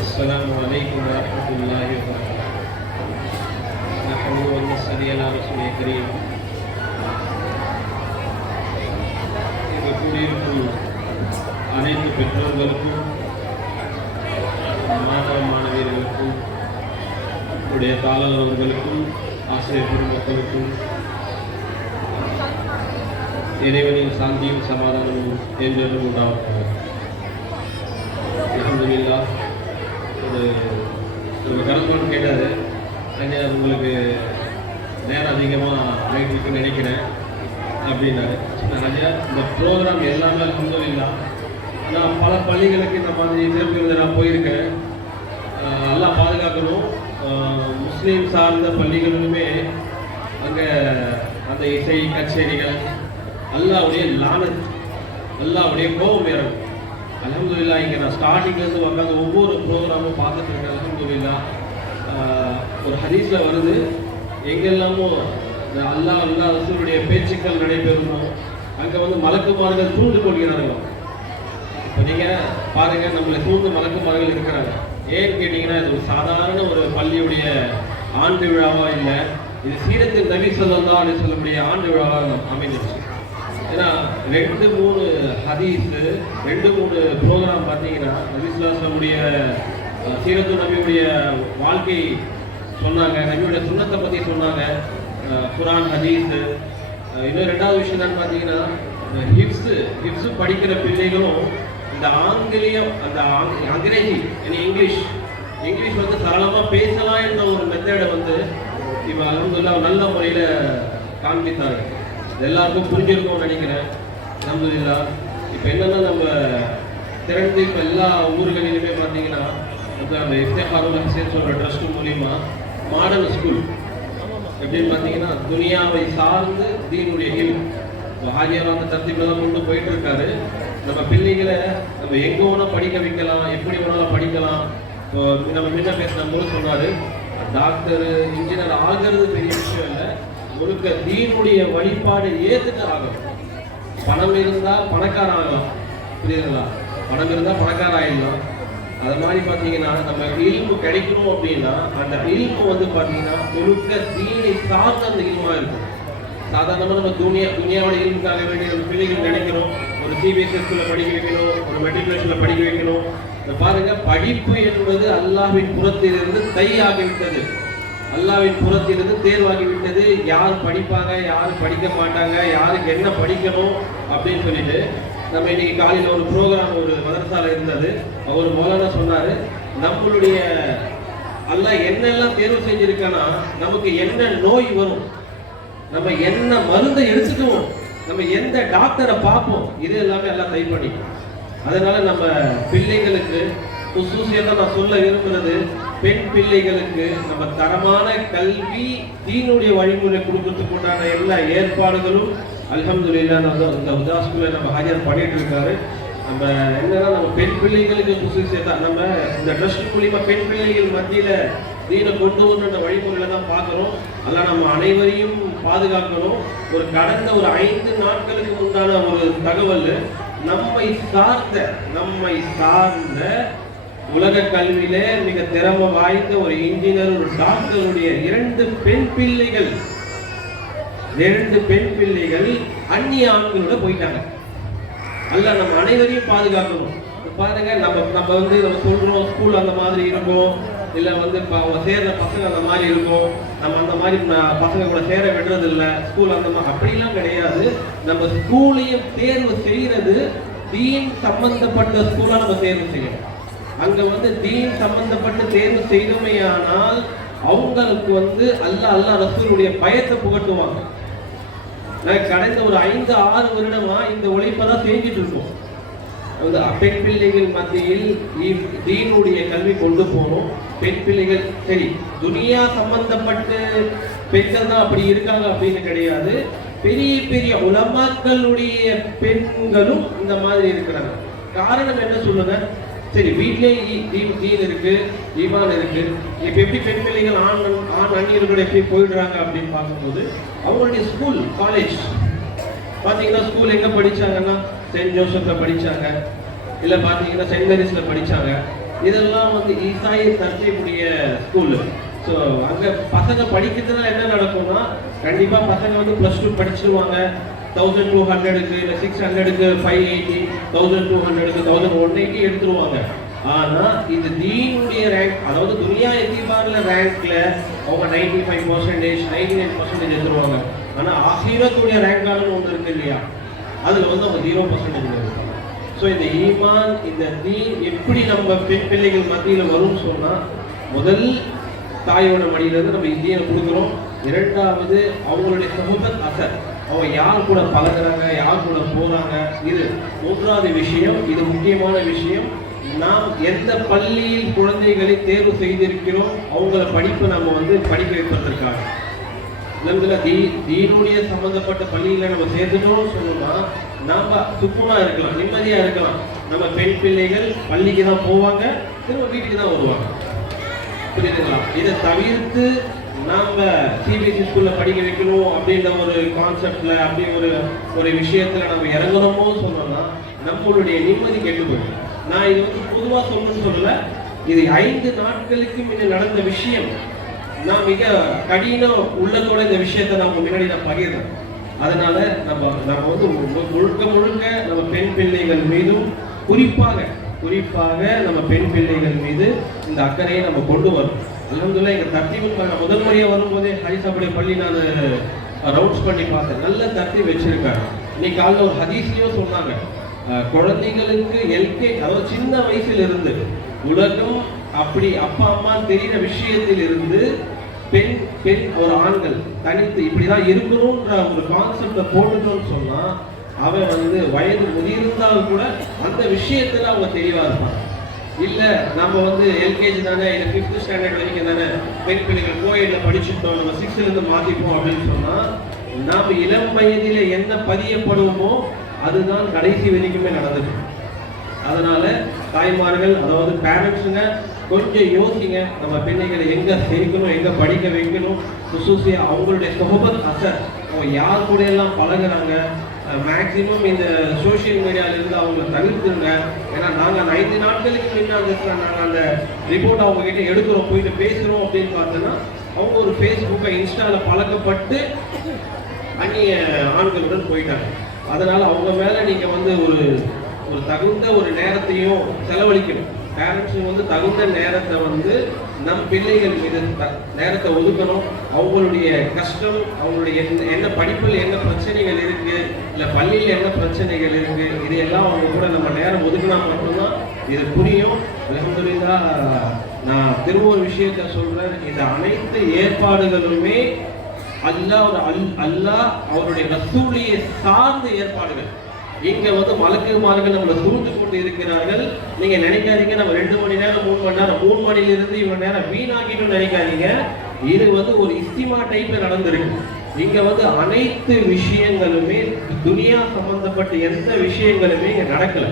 அஸ்ஸலாமு அலைக்கும் வரஹ்மத்துல்லாஹி வபரகாத்துஹு. நஹ்மது வ நுஸல்லி அலா ரசூலில் கரீம். இங்கு கூடியிருக்கும் அனைத்து பெற்றோர்களுக்கும் மாணவ மாணவியர்களுக்கும் உடைய தாளர்களுக்கும் ஆசிரியர் பெருமக்களுக்கும் இறைவனின் சாந்தியும் சமாதானமும் என்றென்றும் உண்டாகும். அல்ஹம்துலில்லாஹ். ஒரு கலந்துன்னு கேட்டார், ஐயா உங்களுக்கு நேரம் அதிகமாக ஆகிட்டுருக்குன்னு நினைக்கிறேன் அப்படின்னாரு. ஐயா இந்த ப்ரோக்ராம் எல்லாமே அல்ஹம்துலில்லாஹ். நான் பல பள்ளிகளுக்கு இந்த மாதிரி சிறப்பு விருது நான் போயிருக்கேன். எல்லாம் பாதுகாக்கணும். முஸ்லீம் சார்ந்த பள்ளிகளிலுமே அங்கே அந்த இசை கச்சேரிகள் அல்லாவுடைய லானத், அல்லாவுடைய கோபம் இறங்கும். அல்ஹம்துலில்லாஹ். இங்கே நான் ஸ்டார்டிங்லேருந்து உட்காந்து ஒவ்வொரு ப்ரோக்ராமும் பார்த்துட்டு இருக்கேன். அல்ஹம்துலில்லாஹ். ஒரு ஹதீஸில் வருது, எங்கெல்லாமோ அல்லாஹ் ரசூலுடைய பேச்சுக்கள் நடைபெறுமோ அங்கே வந்து மலக்குமார்கள் சூழ்ந்து கொள்கிறார்கள். இப்போ நீங்கள் பாருங்கள், நம்மளை சூழ்ந்து மலக்குமார்கள் இருக்கிறாங்க. ஏன்னு கேட்டிங்கன்னா இது ஒரு சாதாரண ஒரு பள்ளியுடைய ஆண்டு விழாவாக இல்லை, இது சீரத்தின் நபி ஸல்லல்லாஹு அலைஹி வஸல்லம் ஆண்டு விழாவாக அமைஞ்சிருச்சு. ஏன்னா 2-3 ஹதீஸ் 2-3 ப்ரோக்ராம் பார்த்தீங்கன்னா நபி ஸல்லல்லாஹு அலைஹி வஸல்லம் சீரத்து நபியுடைய வாழ்க்கை சொன்னாங்க, நபியுடைய சுன்னத்தை பற்றி சொன்னாங்க, குரான் ஹதீஸ். இன்னும் 2வது விஷயம் என்னன்னு பார்த்தீங்கன்னா ஹிப்ஸு படிக்கிற பிள்ளைகளும் இந்த ஆங்கிலேயம் அந்த அங்கிரேஜி இங்கிலீஷ் வந்து சரளமாக பேசலாம் என்ற ஒரு மெத்தடை வந்து இப்போ அல்ஹம்துலில்லாஹ் நல்ல முறையில் காண்பித்தாங்க. எல்லாருக்கும் புரிஞ்சிருக்கும்னு நினைக்கிறேன். அல்ஹம்துலில்லாஹ். இப்போ என்னென்னா நம்ம திறந்து இப்போ எல்லா ஊர்களிலுமே பார்த்தீங்கன்னா அந்த இஃப்திகாருல் ஹுசைன் சொல்கிற ட்ரஸ்ட் மூலிமா மாடர்ன் ஸ்கூல் எப்படின்னு பார்த்தீங்கன்னா துனியாவை சார்ந்து தீனுடைய ஹில் ஹாஜியார் அந்த தரத்தில தான் கொண்டு போயிட்டு இருக்காரு. நம்ம பிள்ளைகளை நம்ம எங்கே வேணால் படிக்க வைக்கலாம், எப்படி வேணாலும் படிக்கலாம். நம்ம முன்ன பேசின போது சொன்னார், டாக்டர் இன்ஜினியர் ஆகிறது பெரிய விஷயம் இல்லை, முழுக்க தீனுடைய வழிபாடு ஏற்றுட்டு ஆகணும். பணம் இருந்தால் பணக்காரன் ஆகலாம், புரியுதுங்களா? பணம் இருந்தால் பணக்காரன் ஆகிடலாம். அது மாதிரி பார்த்தீங்கன்னா நம்ம இல்மு கிடைக்கணும் அப்படின்னா அந்த இல்மு வந்து பார்த்தீங்கன்னா முழுக்க தீனை சார்ந்த அந்த இல்மாக இருக்கும். சாதாரணமாக நம்ம துனியாவோட இல்முக்காக வேண்டிய நம்ம பிள்ளைகள் நினைக்கிறோம், ஒரு CBSE ஸ்கூலில் படிக்க வைக்கணும், ஒரு மெட்ரிகுலேஷனில் படிக்க வைக்கணும். இதை பாருங்க, படிப்பு என்பது அல்லாஹ்வின் புறத்திலிருந்து தையாகிவிட்டது, அல்லாஹ்வின் புறத்திலிருந்து தேர்வாகிவிட்டது. யார் படிப்பாங்க, யார் படிக்க மாட்டாங்க, யாருக்கு என்ன படிக்கணும் அப்படின்னு சொல்லிட்டு நம்ம இன்னைக்கு காலையில் ஒரு ப்ரோக்ராம் ஒரு மதரசால இருந்தது. அவர் மௌலானா சொன்னார், நம்மளுடைய அல்லாஹ் என்னெல்லாம் தேர்வு செஞ்சிருக்கானா நமக்கு என்ன நோய் வரும், நம்ம என்ன மருந்தை எடுத்துக்குவோம், நம்ம எந்த டாக்டரை பார்ப்போம், இது எல்லாமே எல்லாம் தை பண்ணிக்கும். அதனால நம்ம பிள்ளைகளுக்கு குசூசியெல்லாம் நான் சொல்ல விரும்புறது, பெண் பிள்ளைகளுக்கு நம்ம தரமான கல்வி தீனுடைய வழிமுறை கொடுக்கறதுக்கு உண்டான எல்லா ஏற்பாடுகளும் அல்ஹம்துலில்லாஹ் அந்த உதாஸ்குல நம்ம ஹாஜர் பண்ணிட்டு இருக்காரு. நம்ம என்னன்னா நம்ம பெண் பிள்ளைகளுக்கு குசூசியத்தை நம்ம இந்த ட்ரஸ்ட் மூலியமா பெண் பிள்ளைகள் மத்தியில தீனை கொண்டு வந்த வழிமுறைகளை தான் பார்க்குறோம். அதெல்லாம் நம்ம அனைவரையும் பாதுகாக்கணும். ஒரு கடந்த ஒரு 5 நாட்களுக்கு உண்டான ஒரு தகவல், நம்மை சார்ந்த உலக கல்வியில மிக திறமை வாய்ந்த ஒரு இன்ஜினியர், ஒரு டாக்டருடைய 2 பெண் பிள்ளைகள் அந்நிய ஆண்களோட போயிட்டாங்க. அல்ல நம்ம அனைவரையும் பாதுகாக்கணும். பாருங்க, நம்ம சொல்றோம் ஸ்கூல் அந்த மாதிரி இருக்கும், இல்ல அவங்க சேர்ற பசங்க அந்த மாதிரி இருக்கும், நம்ம அந்த மாதிரி பசங்க கூட சேர விடுறது இல்லை, ஸ்கூல் அந்த மாதிரி அப்படிலாம் கிடையாது. நம்ம ஸ்கூலையும் தேர்வு செய்யறது தீன் சம்பந்தப்பட்ட ஸ்கூலா நம்ம தேர்வு செய்யணும். அங்க தீன் சம்பந்தப்பட்டு தேர்வு செய்தமையானால் அவங்களுக்கு அல்லாஹ் ரசூலுடைய பயத்தை புகட்டுவாங்க. கடந்த ஒரு 5-6 வருடமா இந்த உழைப்பை தான் செஞ்சுட்டு இருக்கோம். பெண் பிள்ளைகள் மத்தியில் தீனுடைய கல்வி கொண்டு போகணும். பெண் பிள்ளைகள் சரி, துனியா சம்பந்தப்பட்டு பெண்கள் தான் அப்படி இருக்காங்க அப்படின்னு கிடையாது. பெரிய பெரிய உலமாக்களுடைய பெண்களும் இந்த மாதிரி இருக்கிறாங்க. காரணம் என்ன சொல்லுங்க? சரி, வீட்டிலே தீன் இருக்கு, ஈமான் இருக்கு. இப்ப எப்படி பெண் பிள்ளைகள் ஆண் அந்நியர்களோட எப்படி போயிடுறாங்க அப்படின்னு பார்க்கும்போது அவங்களுடைய ஸ்கூல் காலேஜ் பாத்தீங்கன்னா, ஸ்கூல் எங்க படிச்சாங்கன்னா செயின்ட் ஜோசப்ல படிச்சாங்க, இல்ல பாத்தீங்கன்னா செயின்ட் மேரிஸ்ல படிச்சாங்க. இதெல்லாம் ஈசாயை தர்ஜீஹுடைய ஸ்கூல். ஸோ அங்க பசங்க படிக்கிறதுனால என்ன நடக்கும்னா, கண்டிப்பா பசங்க +2 படிச்சிருவாங்க. 1200க்கு இல்லை 600க்கு 580, 1200க்கு 1180 எடுத்துருவாங்க. ஆனா இது தீனுடைய ரேங்க், அதாவது துனியா எத்திபார்ல ரேங்க்ல அவங்க 95%, 99% எடுத்துருவாங்க. ஆனா ஆகிரத்துடைய ரேங்கானு ஒன்று இருக்கு இல்லையா, அதுல அவங்க 0% இருப்பாங்க. ஸோ இந்த ஈமான், இந்த தீன் எப்படி நம்ம பெண் பிள்ளைகள் மத்தியில் வரும்னு சொன்னா, முதல் தாயோட மடியிலிருந்து நம்ம இந்தியனை கொடுக்குறோம். 2வது அவங்களுடைய சமூகத் அசர், அவங்க யார் கூட பழகுறாங்க, யார் கூட போறாங்க. இது 3வது விஷயம். இது முக்கியமான விஷயம். நாம் எந்த பள்ளியில் குழந்தைகளை தேர்வு செய்திருக்கிறோம், அவங்கள படிப்பு நம்ம படிக்க வைப்பதற்காக. தீனுடைய சம்பந்தப்பட்ட பள்ளியில நம்ம சேர்த்துட்டோம்னு சொன்னோம்னா நாம சுத்தமா இருக்கலாம், நிம்மதியா இருக்கலாம். நம்ம பெண் பிள்ளைகள் பள்ளிக்கு தான் போவாங்க, திரும்ப வீட்டுக்கு தான் வருவாங்க. புரியுதுங்களா? இதை தவிர்த்து நாம சிபிஎஸ்சி ஸ்கூல்ல படிக்க வைக்கணும் அப்படின்ற ஒரு கான்செப்ட்ல, அப்படி ஒரு விஷயத்துல நம்ம இறங்குறோமோ சொன்னோம்னா நம்மளுடைய நிம்மதி கெட்டு போயிடும். நான் இது பொதுவா சொல்லணும்னு சொல்லல, இது 5 நாட்களுக்கு முன்ன நடந்த விஷயம். நான் மிக கடின உள்ளத்தோட இந்த விஷயத்தை நான் முன்னாடி பகிர்றேன். அதனால நம்ம முழுக்க நம்ம பெண் பிள்ளைகள் மீதும் குறிப்பாக நம்ம பெண் பிள்ளைகள் மீது இந்த அக்கறையை நம்ம கொண்டு வரும். அல்ஹம்துலில்லாஹ், எங்க தர்த்தீபுக்கான முதல் முறையா வரும்போதே ஹரிசாபுடைய பள்ளி நான் ரவுண்ட்ஸ் பண்ணி பார்த்தேன். நல்ல தர்த்தீப் வச்சிருக்காங்க. இன்னைக்கு காலைல ஒரு ஹதீஸ்லயும் சொன்னாங்க, குழந்தைகளுக்கு அதாவது சின்ன வயசுல இருந்து உலகம் அப்படி அப்பா அம்மா தெரிகிற விஷயத்தில் இருந்து பெண் ஒரு ஆண்கள் தனித்து இப்படிதான் இருக்கணும்ன்ற ஒரு கான்செப்டை போட்டுட்டோம்னு சொன்னா அவன் வயது முதிர்ந்தால் கூட அந்த விஷயத்துல அவங்க தெளிவா இருப்பாங்க. இல்ல நம்ம எல்கேஜி தானே, இல்லை 5th ஸ்டாண்டர்ட் வரைக்கும் தானே பெண் பிள்ளைகள் கோயில்ல படிச்சுட்டோம், நம்ம 6th இருந்து மாத்திப்போம் அப்படின்னு சொன்னா நாம இளம் வயதில என்ன பதியப்படுவோமோ அதுதான் கடைசி வரைக்குமே நடந்துச்சு. அதனால தாய்மார்கள், அதாவது பேரண்ட்ஸுங்க கொஞ்சம் யோசிங்க, நம்ம பிள்ளைகளை எங்க சேர்க்கணும், எங்க படிக்க வைக்கணும். சுசூசியா அவங்களுடைய சொஹபத் அசர், அவங்க யார் கூட எல்லாம் பழகுறாங்க, மேக்சிமம் இந்த சோசியல் மீடியால இருந்து அவங்க தவிர்த்துருங்க. ஏன்னா நாங்கள் 5 நாட்களுக்கு முன்னாடி நாங்கள் அந்த ரிப்போர்ட் அவங்க கிட்ட எடுக்கிறோம், போயிட்டு பேசுறோம் அப்படின்னு பார்த்தோன்னா அவங்க ஒரு ஃபேஸ்புக்கை இன்ஸ்டால பழக்கப்பட்டு அந்நிய ஆண்களுடன் போயிட்டாங்க. அதனால அவங்க மேல நீங்க ஒரு தகுந்த ஒரு நேரத்தையும் செலவழிக்கணும். பேரண்ட்ஸ் தகுந்த நேரத்தை நம் பிள்ளைகள் மீது நேரத்தை ஒதுக்கணும். அவங்களுடைய கஷ்டம், அவங்களுடைய என்ன படிப்பில் என்ன பிரச்சனைகள் இருக்கு, இல்லை பள்ளியில் என்ன பிரச்சனைகள் இருக்கு, இதையெல்லாம் அவங்க கூட நம்ம நேரம் ஒதுக்கினா மட்டும்தான் இது புரியும். அல்ஹம்துலில்லாஹ், நான் திரும்ப ஒரு விஷயத்த சொல்றேன், இந்த அனைத்து ஏற்பாடுகளுமே அல்லாஹ் அவருடைய ரசூலுடைய சார்ந்த ஏற்பாடுகள். இங்க மலக்குமார்கள் நம்மளை சூழ்ந்து கொண்டு இருக்கிறார்கள். நீங்க நினைக்காதீங்க நம்ம 2 மணி நேரம் 3 மணி நேரம் 3 மணிலிருந்து இவ்வளவு நேரம் வீணாக்கிட்டு நினைக்காதீங்க. இது ஒரு இஸ்திமா டைப்ல நடந்திருக்கு. இங்க அனைத்து விஷயங்களுமே துனியா சம்பந்தப்பட்ட எந்த விஷயங்களுமே இங்க நடக்கல.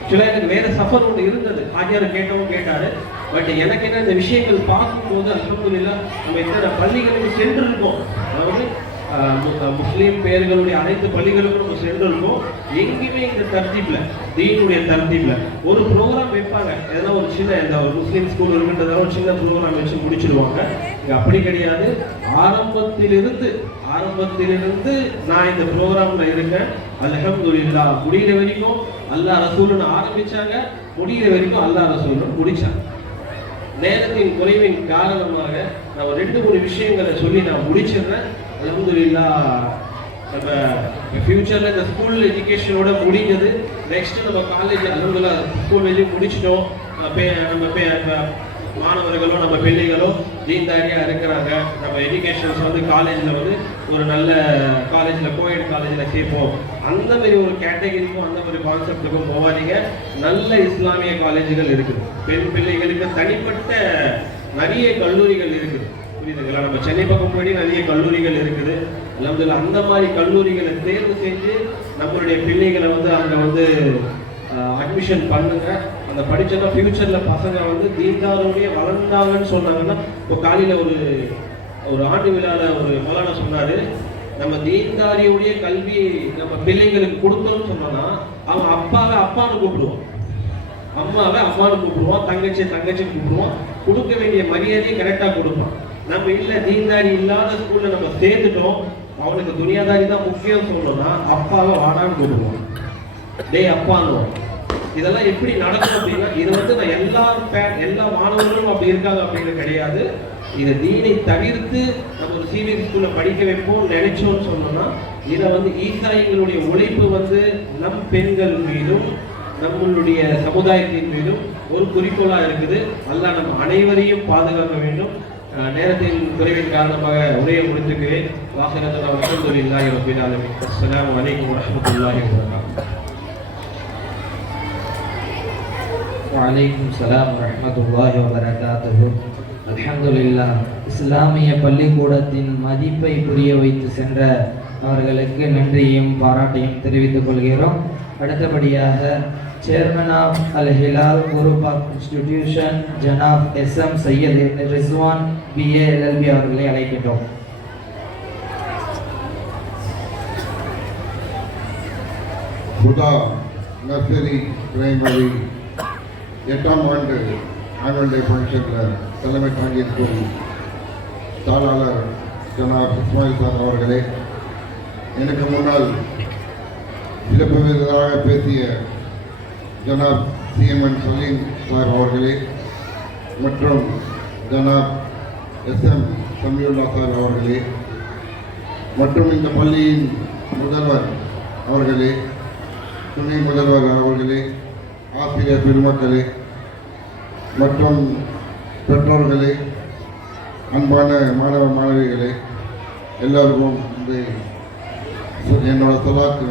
ஆக்சுவலா எனக்கு வேற சஃபர் ஒன்று இருந்தது, ஆஜியார் கேட்டவும் கேட்டாரு. பட் எனக்கு என்ன இந்த விஷயங்கள் பார்க்கும்போது அல்ஹம்துலில்லாஹ் நம்ம எத்தனை பள்ளிகளுக்கு சென்று இருக்கோம். அதாவது முஸ்லீம் பெயர்களுடைய அனைத்து பள்ளிகளுக்கும் நம்ம சென்றிருக்கோம். எங்கேயுமே இந்த தர்த்தீப்ல, தீனுடைய தர்த்தீப்ல ஒரு ப்ரோக்ராம் வைப்பாங்க. ஏதோ ஒரு சின்ன இந்த ஒரு முஸ்லீம் ஸ்கூல் இருக்குன்றதால ஒரு சின்ன ப்ரோக்ராம் வச்சு முடிச்சிடுவாங்க. இங்க அப்படி கிடையாது. ஆரம்பத்திலிருந்து நான் இந்த ப்ரோக்ராம்ல இருக்கேன். அல்ஹம்துலில்லாஹ். முடிகிற வரைக்கும் அல்லாஹ் ரசூலுன்னு ஆரம்பிச்சாங்க, முடிகிற வரைக்கும் அல்லாஹ் ரசூலுன்னு முடிச்சாங்க. நேரத்தின் குறைவின் காரணமாக நான் 2-3 விஷயங்களை சொல்லி நான் முடிச்சிடுறேன். அல்ஹம்துலில்லாஹ். நம்ம ஃபியூச்சர்ல இந்த ஸ்கூல் எஜுகேஷனோட முடிஞ்சது. நெக்ஸ்ட் நம்ம காலேஜ் அல்ஹம்துலில்லாஹ் ஸ்கூல் வெளியே முடிச்சிட்டோம். நம்ம மாணவர்களோ நம்ம பிள்ளைகளோ தீன்தாரியா இருக்கிறாங்க. நம்ம எஜுகேஷன்ஸ் வந்து காலேஜில் வந்து ஒரு நல்ல காலேஜில் கோஎட் காலேஜில் சேர்ப்போம். அந்த மாதிரி ஒரு கேட்டகரிக்கும் அந்த மாதிரி கான்செப்டுக்கும் போகாதீங்க. நல்ல இஸ்லாமிய காலேஜுகள் இருக்குது. பெண் பிள்ளைகளுக்கு தனிப்பட்ட நிறைய கல்லூரிகள் இருக்குது. புரியுதுங்களா? நம்ம சென்னை பக்கம் போய் நிறைய கல்லூரிகள் இருக்குது. அல்ஹம்துலில்லாஹ். அந்த மாதிரி கல்லூரிகளை தேர்வு செஞ்சு நம்மளுடைய பிள்ளைகளை வந்து அங்கே வந்து அட்மிஷன் பண்ணுங்க. அந்த படிச்சோன்னா ஃபியூச்சர்ல பசங்க வந்து தீன்தாரோடைய வளர்ந்தாங்கன்னு சொன்னாங்கன்னா, இப்போ காலையில் ஒரு ஆண்டு விழாவில் ஒரு மௌலானா சொன்னாரு, நம்ம தீன்தாரியுடைய கல்வி நம்ம பிள்ளைங்களுக்கு கொடுத்தோம்னு சொன்னோம்னா அவன் அப்பாவை அப்பான்னு கூப்பிடுவான், அம்மாவை அம்மான்னு கூப்பிடுவான், தங்கச்சின்னு கூப்பிடுவான். கொடுக்க வேண்டிய மரியாதையை கரெக்டாக கொடுப்பான். நம்ம இல்லை தீன்தாரி இல்லாத ஸ்கூல்ல நம்ம சேர்த்துட்டோம், அவனுக்கு துனியாதாரி தான் முக்கியம் சொன்னோம்னா அப்பாவை வாடான்னு கூப்பிடுவான், டேய் அப்பான்னு. இதெல்லாம் எப்படி நடக்கும் அப்படின்னா, இது வந்து நான் எல்லா மாணவர்களும் அப்படி இருக்காங்க அப்படின்னு கிடையாது. இதை தீனை தவிர்த்து நம்ம ஒரு சிபிஎஸ்சி ஸ்கூல்ல படிக்க வைப்போம் நினைச்சோம்னு சொன்னோம்னா, இதை வந்து ஈசாயிகளுடைய உழைப்பு வந்து நம் பெண்கள் மீதும் நம்மளுடைய சமுதாயத்தின் மீதும் ஒரு குறிக்கோளா இருக்குது. அல்லாஹ் நம்ம அனைவரையும் பாதுகாக்க வேண்டும். நேரத்தின் குறைவின் காரணமாக உரையை முடித்துக்கிறேன். வாசகத்தில் அல்ஹம்துலில்லாஹி ரப்பில் ஆலமீன். அஸ்ஸலாமு அலைக்கும் வரஹ்மத்துல்லாஹி வபரகாத்துஹு. வலைக்கும் சலாம் வரஹ்மத்துல்லாஹி வபரகாத்துஹு. அல்ஹம்துலில்லாஹ். இஸ்லாமிய பள்ளிக்கூடத்தின் மதிப்பை புரிய வைத்து சென்ற அவர்களுக்கு நன்றியையும் பாராட்டையும் தெரிவித்துக் கொள்கிறோம். அடுத்தபடியாக chairman of Al Hilal group of institution ஜனாப் SM Syed Rizwan BA LLB அவர்களை அழைக்கின்றோம். புதா நர்சரி பிரைமரி 8ஆம் ஆண்டு ஆனுவல் டே ஃபங்க்ஷனில் தலைமை தாங்கியிருக்கும் தாளாளர் ஜனாப் இஸ்மாயில் சார் அவர்களே, எனக்கு முன்னால் சிறப்பு விருதாக பேசிய ஜனாப் CMN சலீம் சார் அவர்களே மற்றும் ஜனாப் SM சமியுல்லா சார் அவர்களே மற்றும் இந்த பள்ளியின் முதல்வர் அவர்களே, துணை முதல்வர் அவர்களே, ஆசிரியர் பெருமக்களே மற்றும் பெற்றோர்களே, அன்பான மாணவ மாணவிகளே, எல்லாருக்கும் என்னோட சலாத்து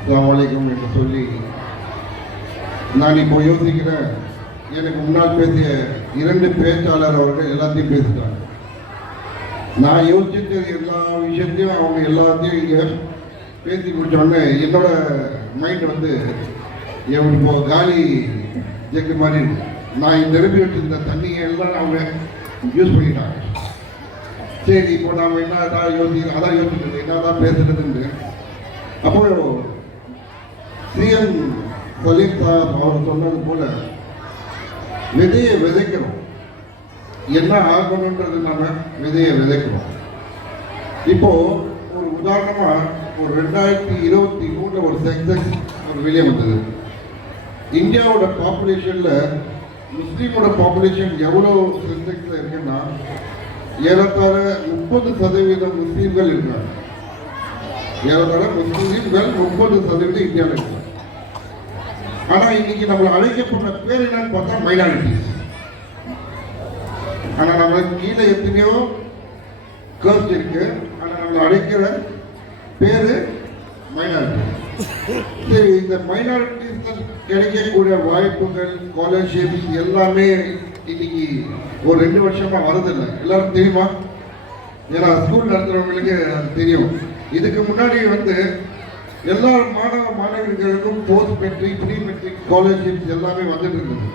அஸ்ஸலாமு அலைக்கும் என்று சொல்லி நான் இப்போ யோசிக்கிறேன். எனக்கு முன்னால் பேசிய 2 பேச்சாளர் அவர்கள் எல்லாத்தையும் பேசிட்டாங்க. நான் யோசிச்சது எல்லா விஷயத்தையும் அவங்க எல்லாத்தையும் இங்கே பேசி முடிச்சோடனே என்னோட மைண்ட் வந்து இப்போ காலி ஜெக்கு மாதிரி இருக்கு. நான் நிரப்பி வச்சிருந்த தண்ணியை எல்லாம் அவங்க யூஸ் பண்ணிட்டாங்க. சரி, இப்போ நாம் அதான் யோசிக்கிறது என்னதான் பேசுறதுன்னு. அப்போ CM சலீம் சார் அவர் சொன்னது போல விதையை விதைக்கிறோம். என்ன ஆகணுன்றது நாம விதையை விதைக்கிறோம். இப்போ ஒரு உதாரணமா ஒரு 2023 ஒரு சென்சஸ் ஒரு வெளியே வந்தது. இந்தியாவோட பாப்புலேஷன்ல முஸ்லீமோட பாப்புலேஷன் எவ்வளோ சென்செக்ஸ்ல இருக்குன்னா ஏறத்தாழ 30% முஸ்லீம்கள் இருக்காங்க. ஏறத்தாழ முஸ்லீம்கள் 30% இந்தியாவில் இருக்காங்க. ஆனால் இன்னைக்கு நம்மளை அழைக்கப்படுற பேர் என்னன்னு பார்த்தா மைனாரிட்டிஸ். ஆனால் நம்மளுக்கு கீழே எத்தனையோ கேர்ள்ஸ் இருக்கு. ஆனால் நம்மளை அழைக்கிற பேரு மைனாரிட்டி. சரி, இந்த மைனாரிட்டிஸ் கிடைக்கக்கூடிய வாய்ப்புகள், ஸ்காலர்ஷிப்ஸ் எல்லாமே இன்னைக்கு ஒரு 2 வருஷமா வருதில்லை. எல்லாரும் தெரியுமா? ஏன்னா ஸ்கூல் நடத்துறவங்களுக்கு அது தெரியும். இதுக்கு முன்னாடி வந்து எல்லா மாணவ மாணவிகளுக்கும் post matric, pre matric scholarships எல்லாமே வந்துட்டு இருந்தது.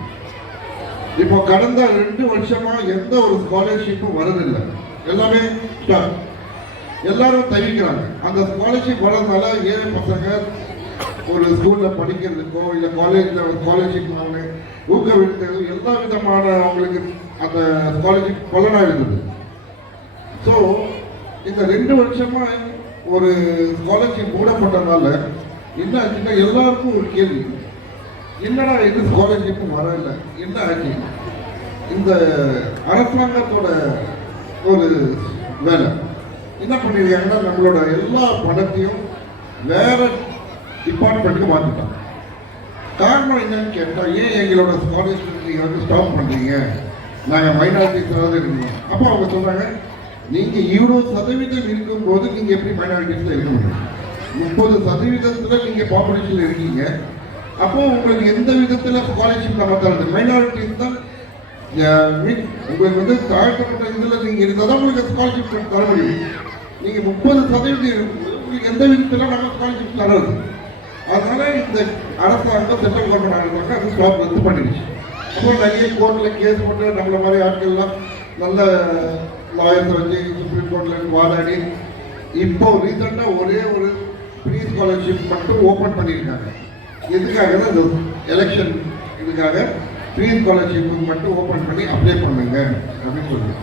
இப்போ கடந்த 2 வருஷமா எந்த ஒரு ஸ்காலர்ஷிப்பும் வரதில்லை. எல்லாமே ஸ்டாப். எல்லாரும் தவிக்கிறாங்க. அந்த ஸ்காலர்ஷிப் வரதுனால ஏழை பசங்க ஒரு ஸ்கூலில் படிக்கிறதுக்கோ இல்லை காலேஜில் ஸ்காலர்ஷிப் ஊக்குவித்தது எல்லா விதமான அவங்களுக்கு அந்த ஸ்காலர்ஷிப் பலனாக இருந்தது. ஸோ இந்த 2 வருஷமாக ஒரு ஸ்காலர்ஷிப் மூடப்பட்டதுனால என்ன ஆச்சுன்னா எல்லாருக்கும் ஒரு கேள்வி, என்னடா இது ஸ்காலர்ஷிப் வரல, என்ன ஆச்சு? இந்த அரசாங்கத்தோட ஒரு வேலை என்ன பண்ணியிருக்காங்கன்னா நம்மளோட எல்லா பணத்தையும் வேற டிபார்ட்மெண்ட்டுக்கு மாற்றிட்டாங்க. காரணம் என்னன்னு கேட்டால், ஏன் எங்களோட ஸ்காலர்ஷிப் நீங்கள் வந்து ஸ்டாப் பண்ணுறீங்க, நாங்கள் மைனாரிட்டிஸாவது இருக்கணும். அப்போ அவங்க சொல்கிறாங்க, நீங்கள் இவ்வளோ சதவீதம் இருக்கும்போது நீங்கள் எப்படி மைனாரிட்டிஸில் இருக்க முடியும்? 30% நீங்கள் பாப்புலேஷனில் இருக்கீங்க. அப்போ உங்களுக்கு எந்த விதத்தில் ஸ்காலர்ஷிப் நம்ம தரது? மைனாரிட்டிஸ் தான் உங்களுக்கு வந்து தாழ்த்தப்பட்ட இதில் நீங்கள் இருந்தால் தான் உங்களுக்கு ஸ்காலர்ஷிப் தர முடியும். நீங்கள் 30% இருக்கும்போது உங்களுக்கு எந்த விதத்தில் நம்ம ஸ்காலர்ஷிப் தரது? அதனால இந்த அரசாங்கம் சென்ட்ரல் கவர்மெண்ட் அரசாங்கம் அது ஸ்டாப் ரத்து பண்ணிடுச்சு. அப்புறம் நிறைய கோர்ட்டில் கேஸ் போட்டு நம்மள மாதிரி ஆட்கள்லாம் நல்ல லாயர்ஸை வச்சு சுப்ரீம் கோர்ட்டில் வாதாடி இப்போ ரீசெண்டாக ஒரே ஒரு ஃப்ரீ ஸ்காலர்ஷிப் மட்டும் ஓப்பன் பண்ணியிருக்காங்க. எதுக்காக இந்த எலெக்ஷன் இதுக்காக ஃப்ரீ ஸ்காலர்ஷிப் மட்டும் ஓப்பன் பண்ணி அப்ளை பண்ணுங்க அப்படின்னு சொல்லுங்க.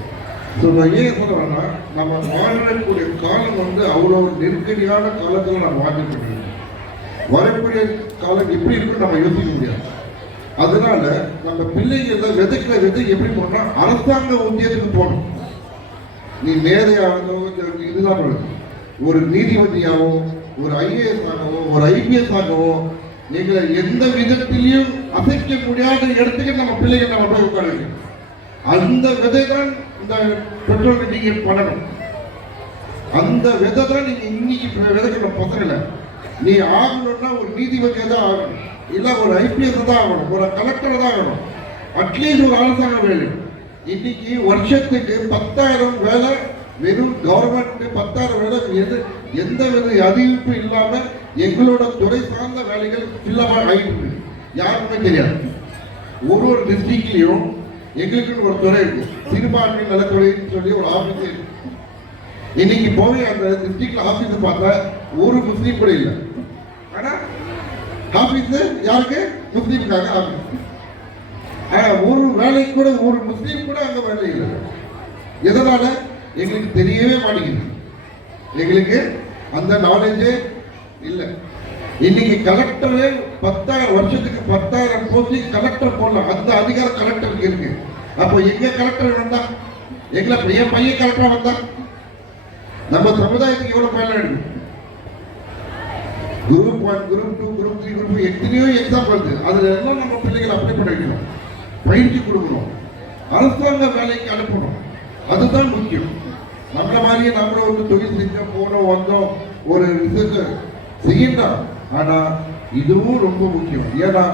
ஸோ நான் ஏன் சொல்லுவேன்னா, நம்ம வாழக்கூடிய காலம் வந்து அவ்வளோ நெருக்கடியான காலத்தில் நம்ம வாழ்ந்துட்டு இருக்கோம். வரக்கூடிய காலம் எப்படி இருக்குன்னு நம்ம யோசிக்க முடியாது. அதனால நம்ம பிள்ளைகள விதைக்கிற விதை எப்படி போனா அரசாங்க உத்தியோகத்துக்கு போகணும். நீ மேதையாகவோ இதுதான் பண்ணுது, ஒரு நீதிபதியாகவோ ஒரு ஐஏஎஸ் ஆகவோ ஒரு ஐபிஎஸ் ஆகவோ நீங்க எந்த விதத்திலையும் அசைக்க முடியாத இடத்துக்கு நம்ம பிள்ளைகள் நம்ம போய் உட்கார வைக்கணும். அந்த விதை தான் இந்த பெற்றோர்கள் நீங்க பண்ணணும். அந்த விதை தான் நீங்க இன்னைக்கு விதைக்கணும் பசங்களை. நீ ஆகணும்னா ஒரு நீதிபதியாக தான் ஆகணும், இல்லை ஒரு ஐபிஎஸ் தான் ஆகணும், ஒரு கலெக்டர் தான் ஆகணும், அட்லீஸ்ட் ஒரு அரசாங்க வேலை. இன்னைக்கு வருஷத்துக்கு 10,000 வேலை, வெறும் கவர்மெண்ட் 10,000 வேலை, எந்த வித அறிவிப்பு இல்லாமல் எங்களோட துறை சார்ந்த வேலைகள் ஃபில்லமாக ஆகிட்டு யாருக்குமே தெரியாது. ஒரு டிஸ்ட்ரிக்ட்லையும் எங்களுக்குன்னு ஒரு துறை இருக்கு, சிறுபான்மை நலத்துறைன்னு சொல்லி ஒரு ஆஃபீஸ் இருக்கு. இன்னைக்கு போய் அந்த டிஸ்ட்ரிக்ட்ல ஆஃபீஸ் பார்த்தா ஒரு முஸ்லீம் கூட இல்லை. ஆனா ஆபீஸ் யாருக்கு? முஸ்லீமுக்காக ஆபீஸ். ஒரு வேலைக்கு கூட ஒரு முஸ்லீம் கூட அங்க வேலை இல்லை. எதனால? எங்களுக்கு தெரியவே மாட்டேங்குது, எங்களுக்கு அந்த நாலேஜே இல்லை. இன்னைக்கு கலெக்டரே 10,000 வருஷத்துக்கு 10,000 போஸ்டிங் கலெக்டர் போடலாம், அந்த அதிகாரம் கலெக்டருக்கு இருக்கு. அப்போ எங்க கலெக்டர் வந்தா, எங்களை என் பையன் கலெக்டரா வந்தா நம்ம சமுதாயத்துக்கு எவ்வளவு பயன் இருக்கு? குரூப் 1, குரூப் 2, குரூப் 3, குரூப் 4 எத்தனையோ எக்ஸாம் வருது. அதுல எல்லாம் நம்ம பிள்ளைகளை அப்ளை பண்ண வைக்கணும், பயிற்சி கொடுக்கணும், அரசாங்க வேலைக்கு அனுப்பணும். அதுதான் முக்கியம். நம்மள மாதிரியே நம்மள ஒரு தொழில் செஞ்சோம், போனோம் வந்தோம், ஒரு ரிசர்ச் செய்யலாம். ஆனா இதுவும் ரொம்ப முக்கியம். ஏன்னா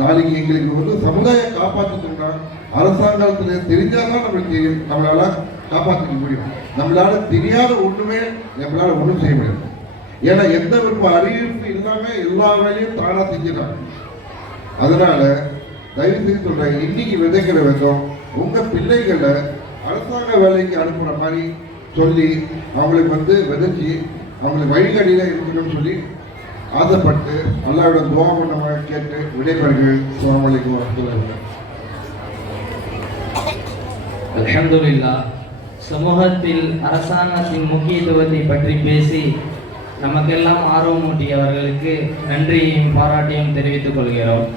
நாளைக்கு எங்களுக்கு வந்து சமுதாயம் காப்பாற்றணும்னா அரசாங்கத்துல தெரிஞ்சாதான் நம்மளுக்கு தெரியும், நம்மளால காப்பாற்றிக்க முடியும். நம்மளால தெரியாத ஒண்ணுமே நம்மளால ஒன்றும் செய்ய முடியாது. ஏன்னா எந்த ஒரு அறிவிப்பு இல்லாம எல்லா வேலையும் தானா செஞ்சிடறாங்க. அதனால தயவு செய்து சொல்றேன், இன்னைக்கு விதைக்கிற விதம் உங்க பிள்ளைகளை அரசாங்க வேலைக்கு அனுப்புற மாதிரி சொல்லி அவங்களுக்கு வந்து விதைச்சி அவங்களுக்கு வழிகாட்டியில இருக்கணும்னு சொல்லி ஆசைப்பட்டு அல்லாஹ்வோட துஆ பண்ண கேட்டு விடைபெறுகிறேன். அஸ்ஸலாமு அலைக்கும் வரஹ்மத்துல்லாஹி. அல்ஹம்துலில்லாஹ். சமூகத்தில் அரசாங்கத்தின் முக்கியத்துவத்தை பற்றி பேசி நமக்கெல்லாம் ஆர்வமூட்டியவர்களுக்கு நன்றியையும் பாராட்டியும் தெரிவித்துக் கொள்கிறோம்.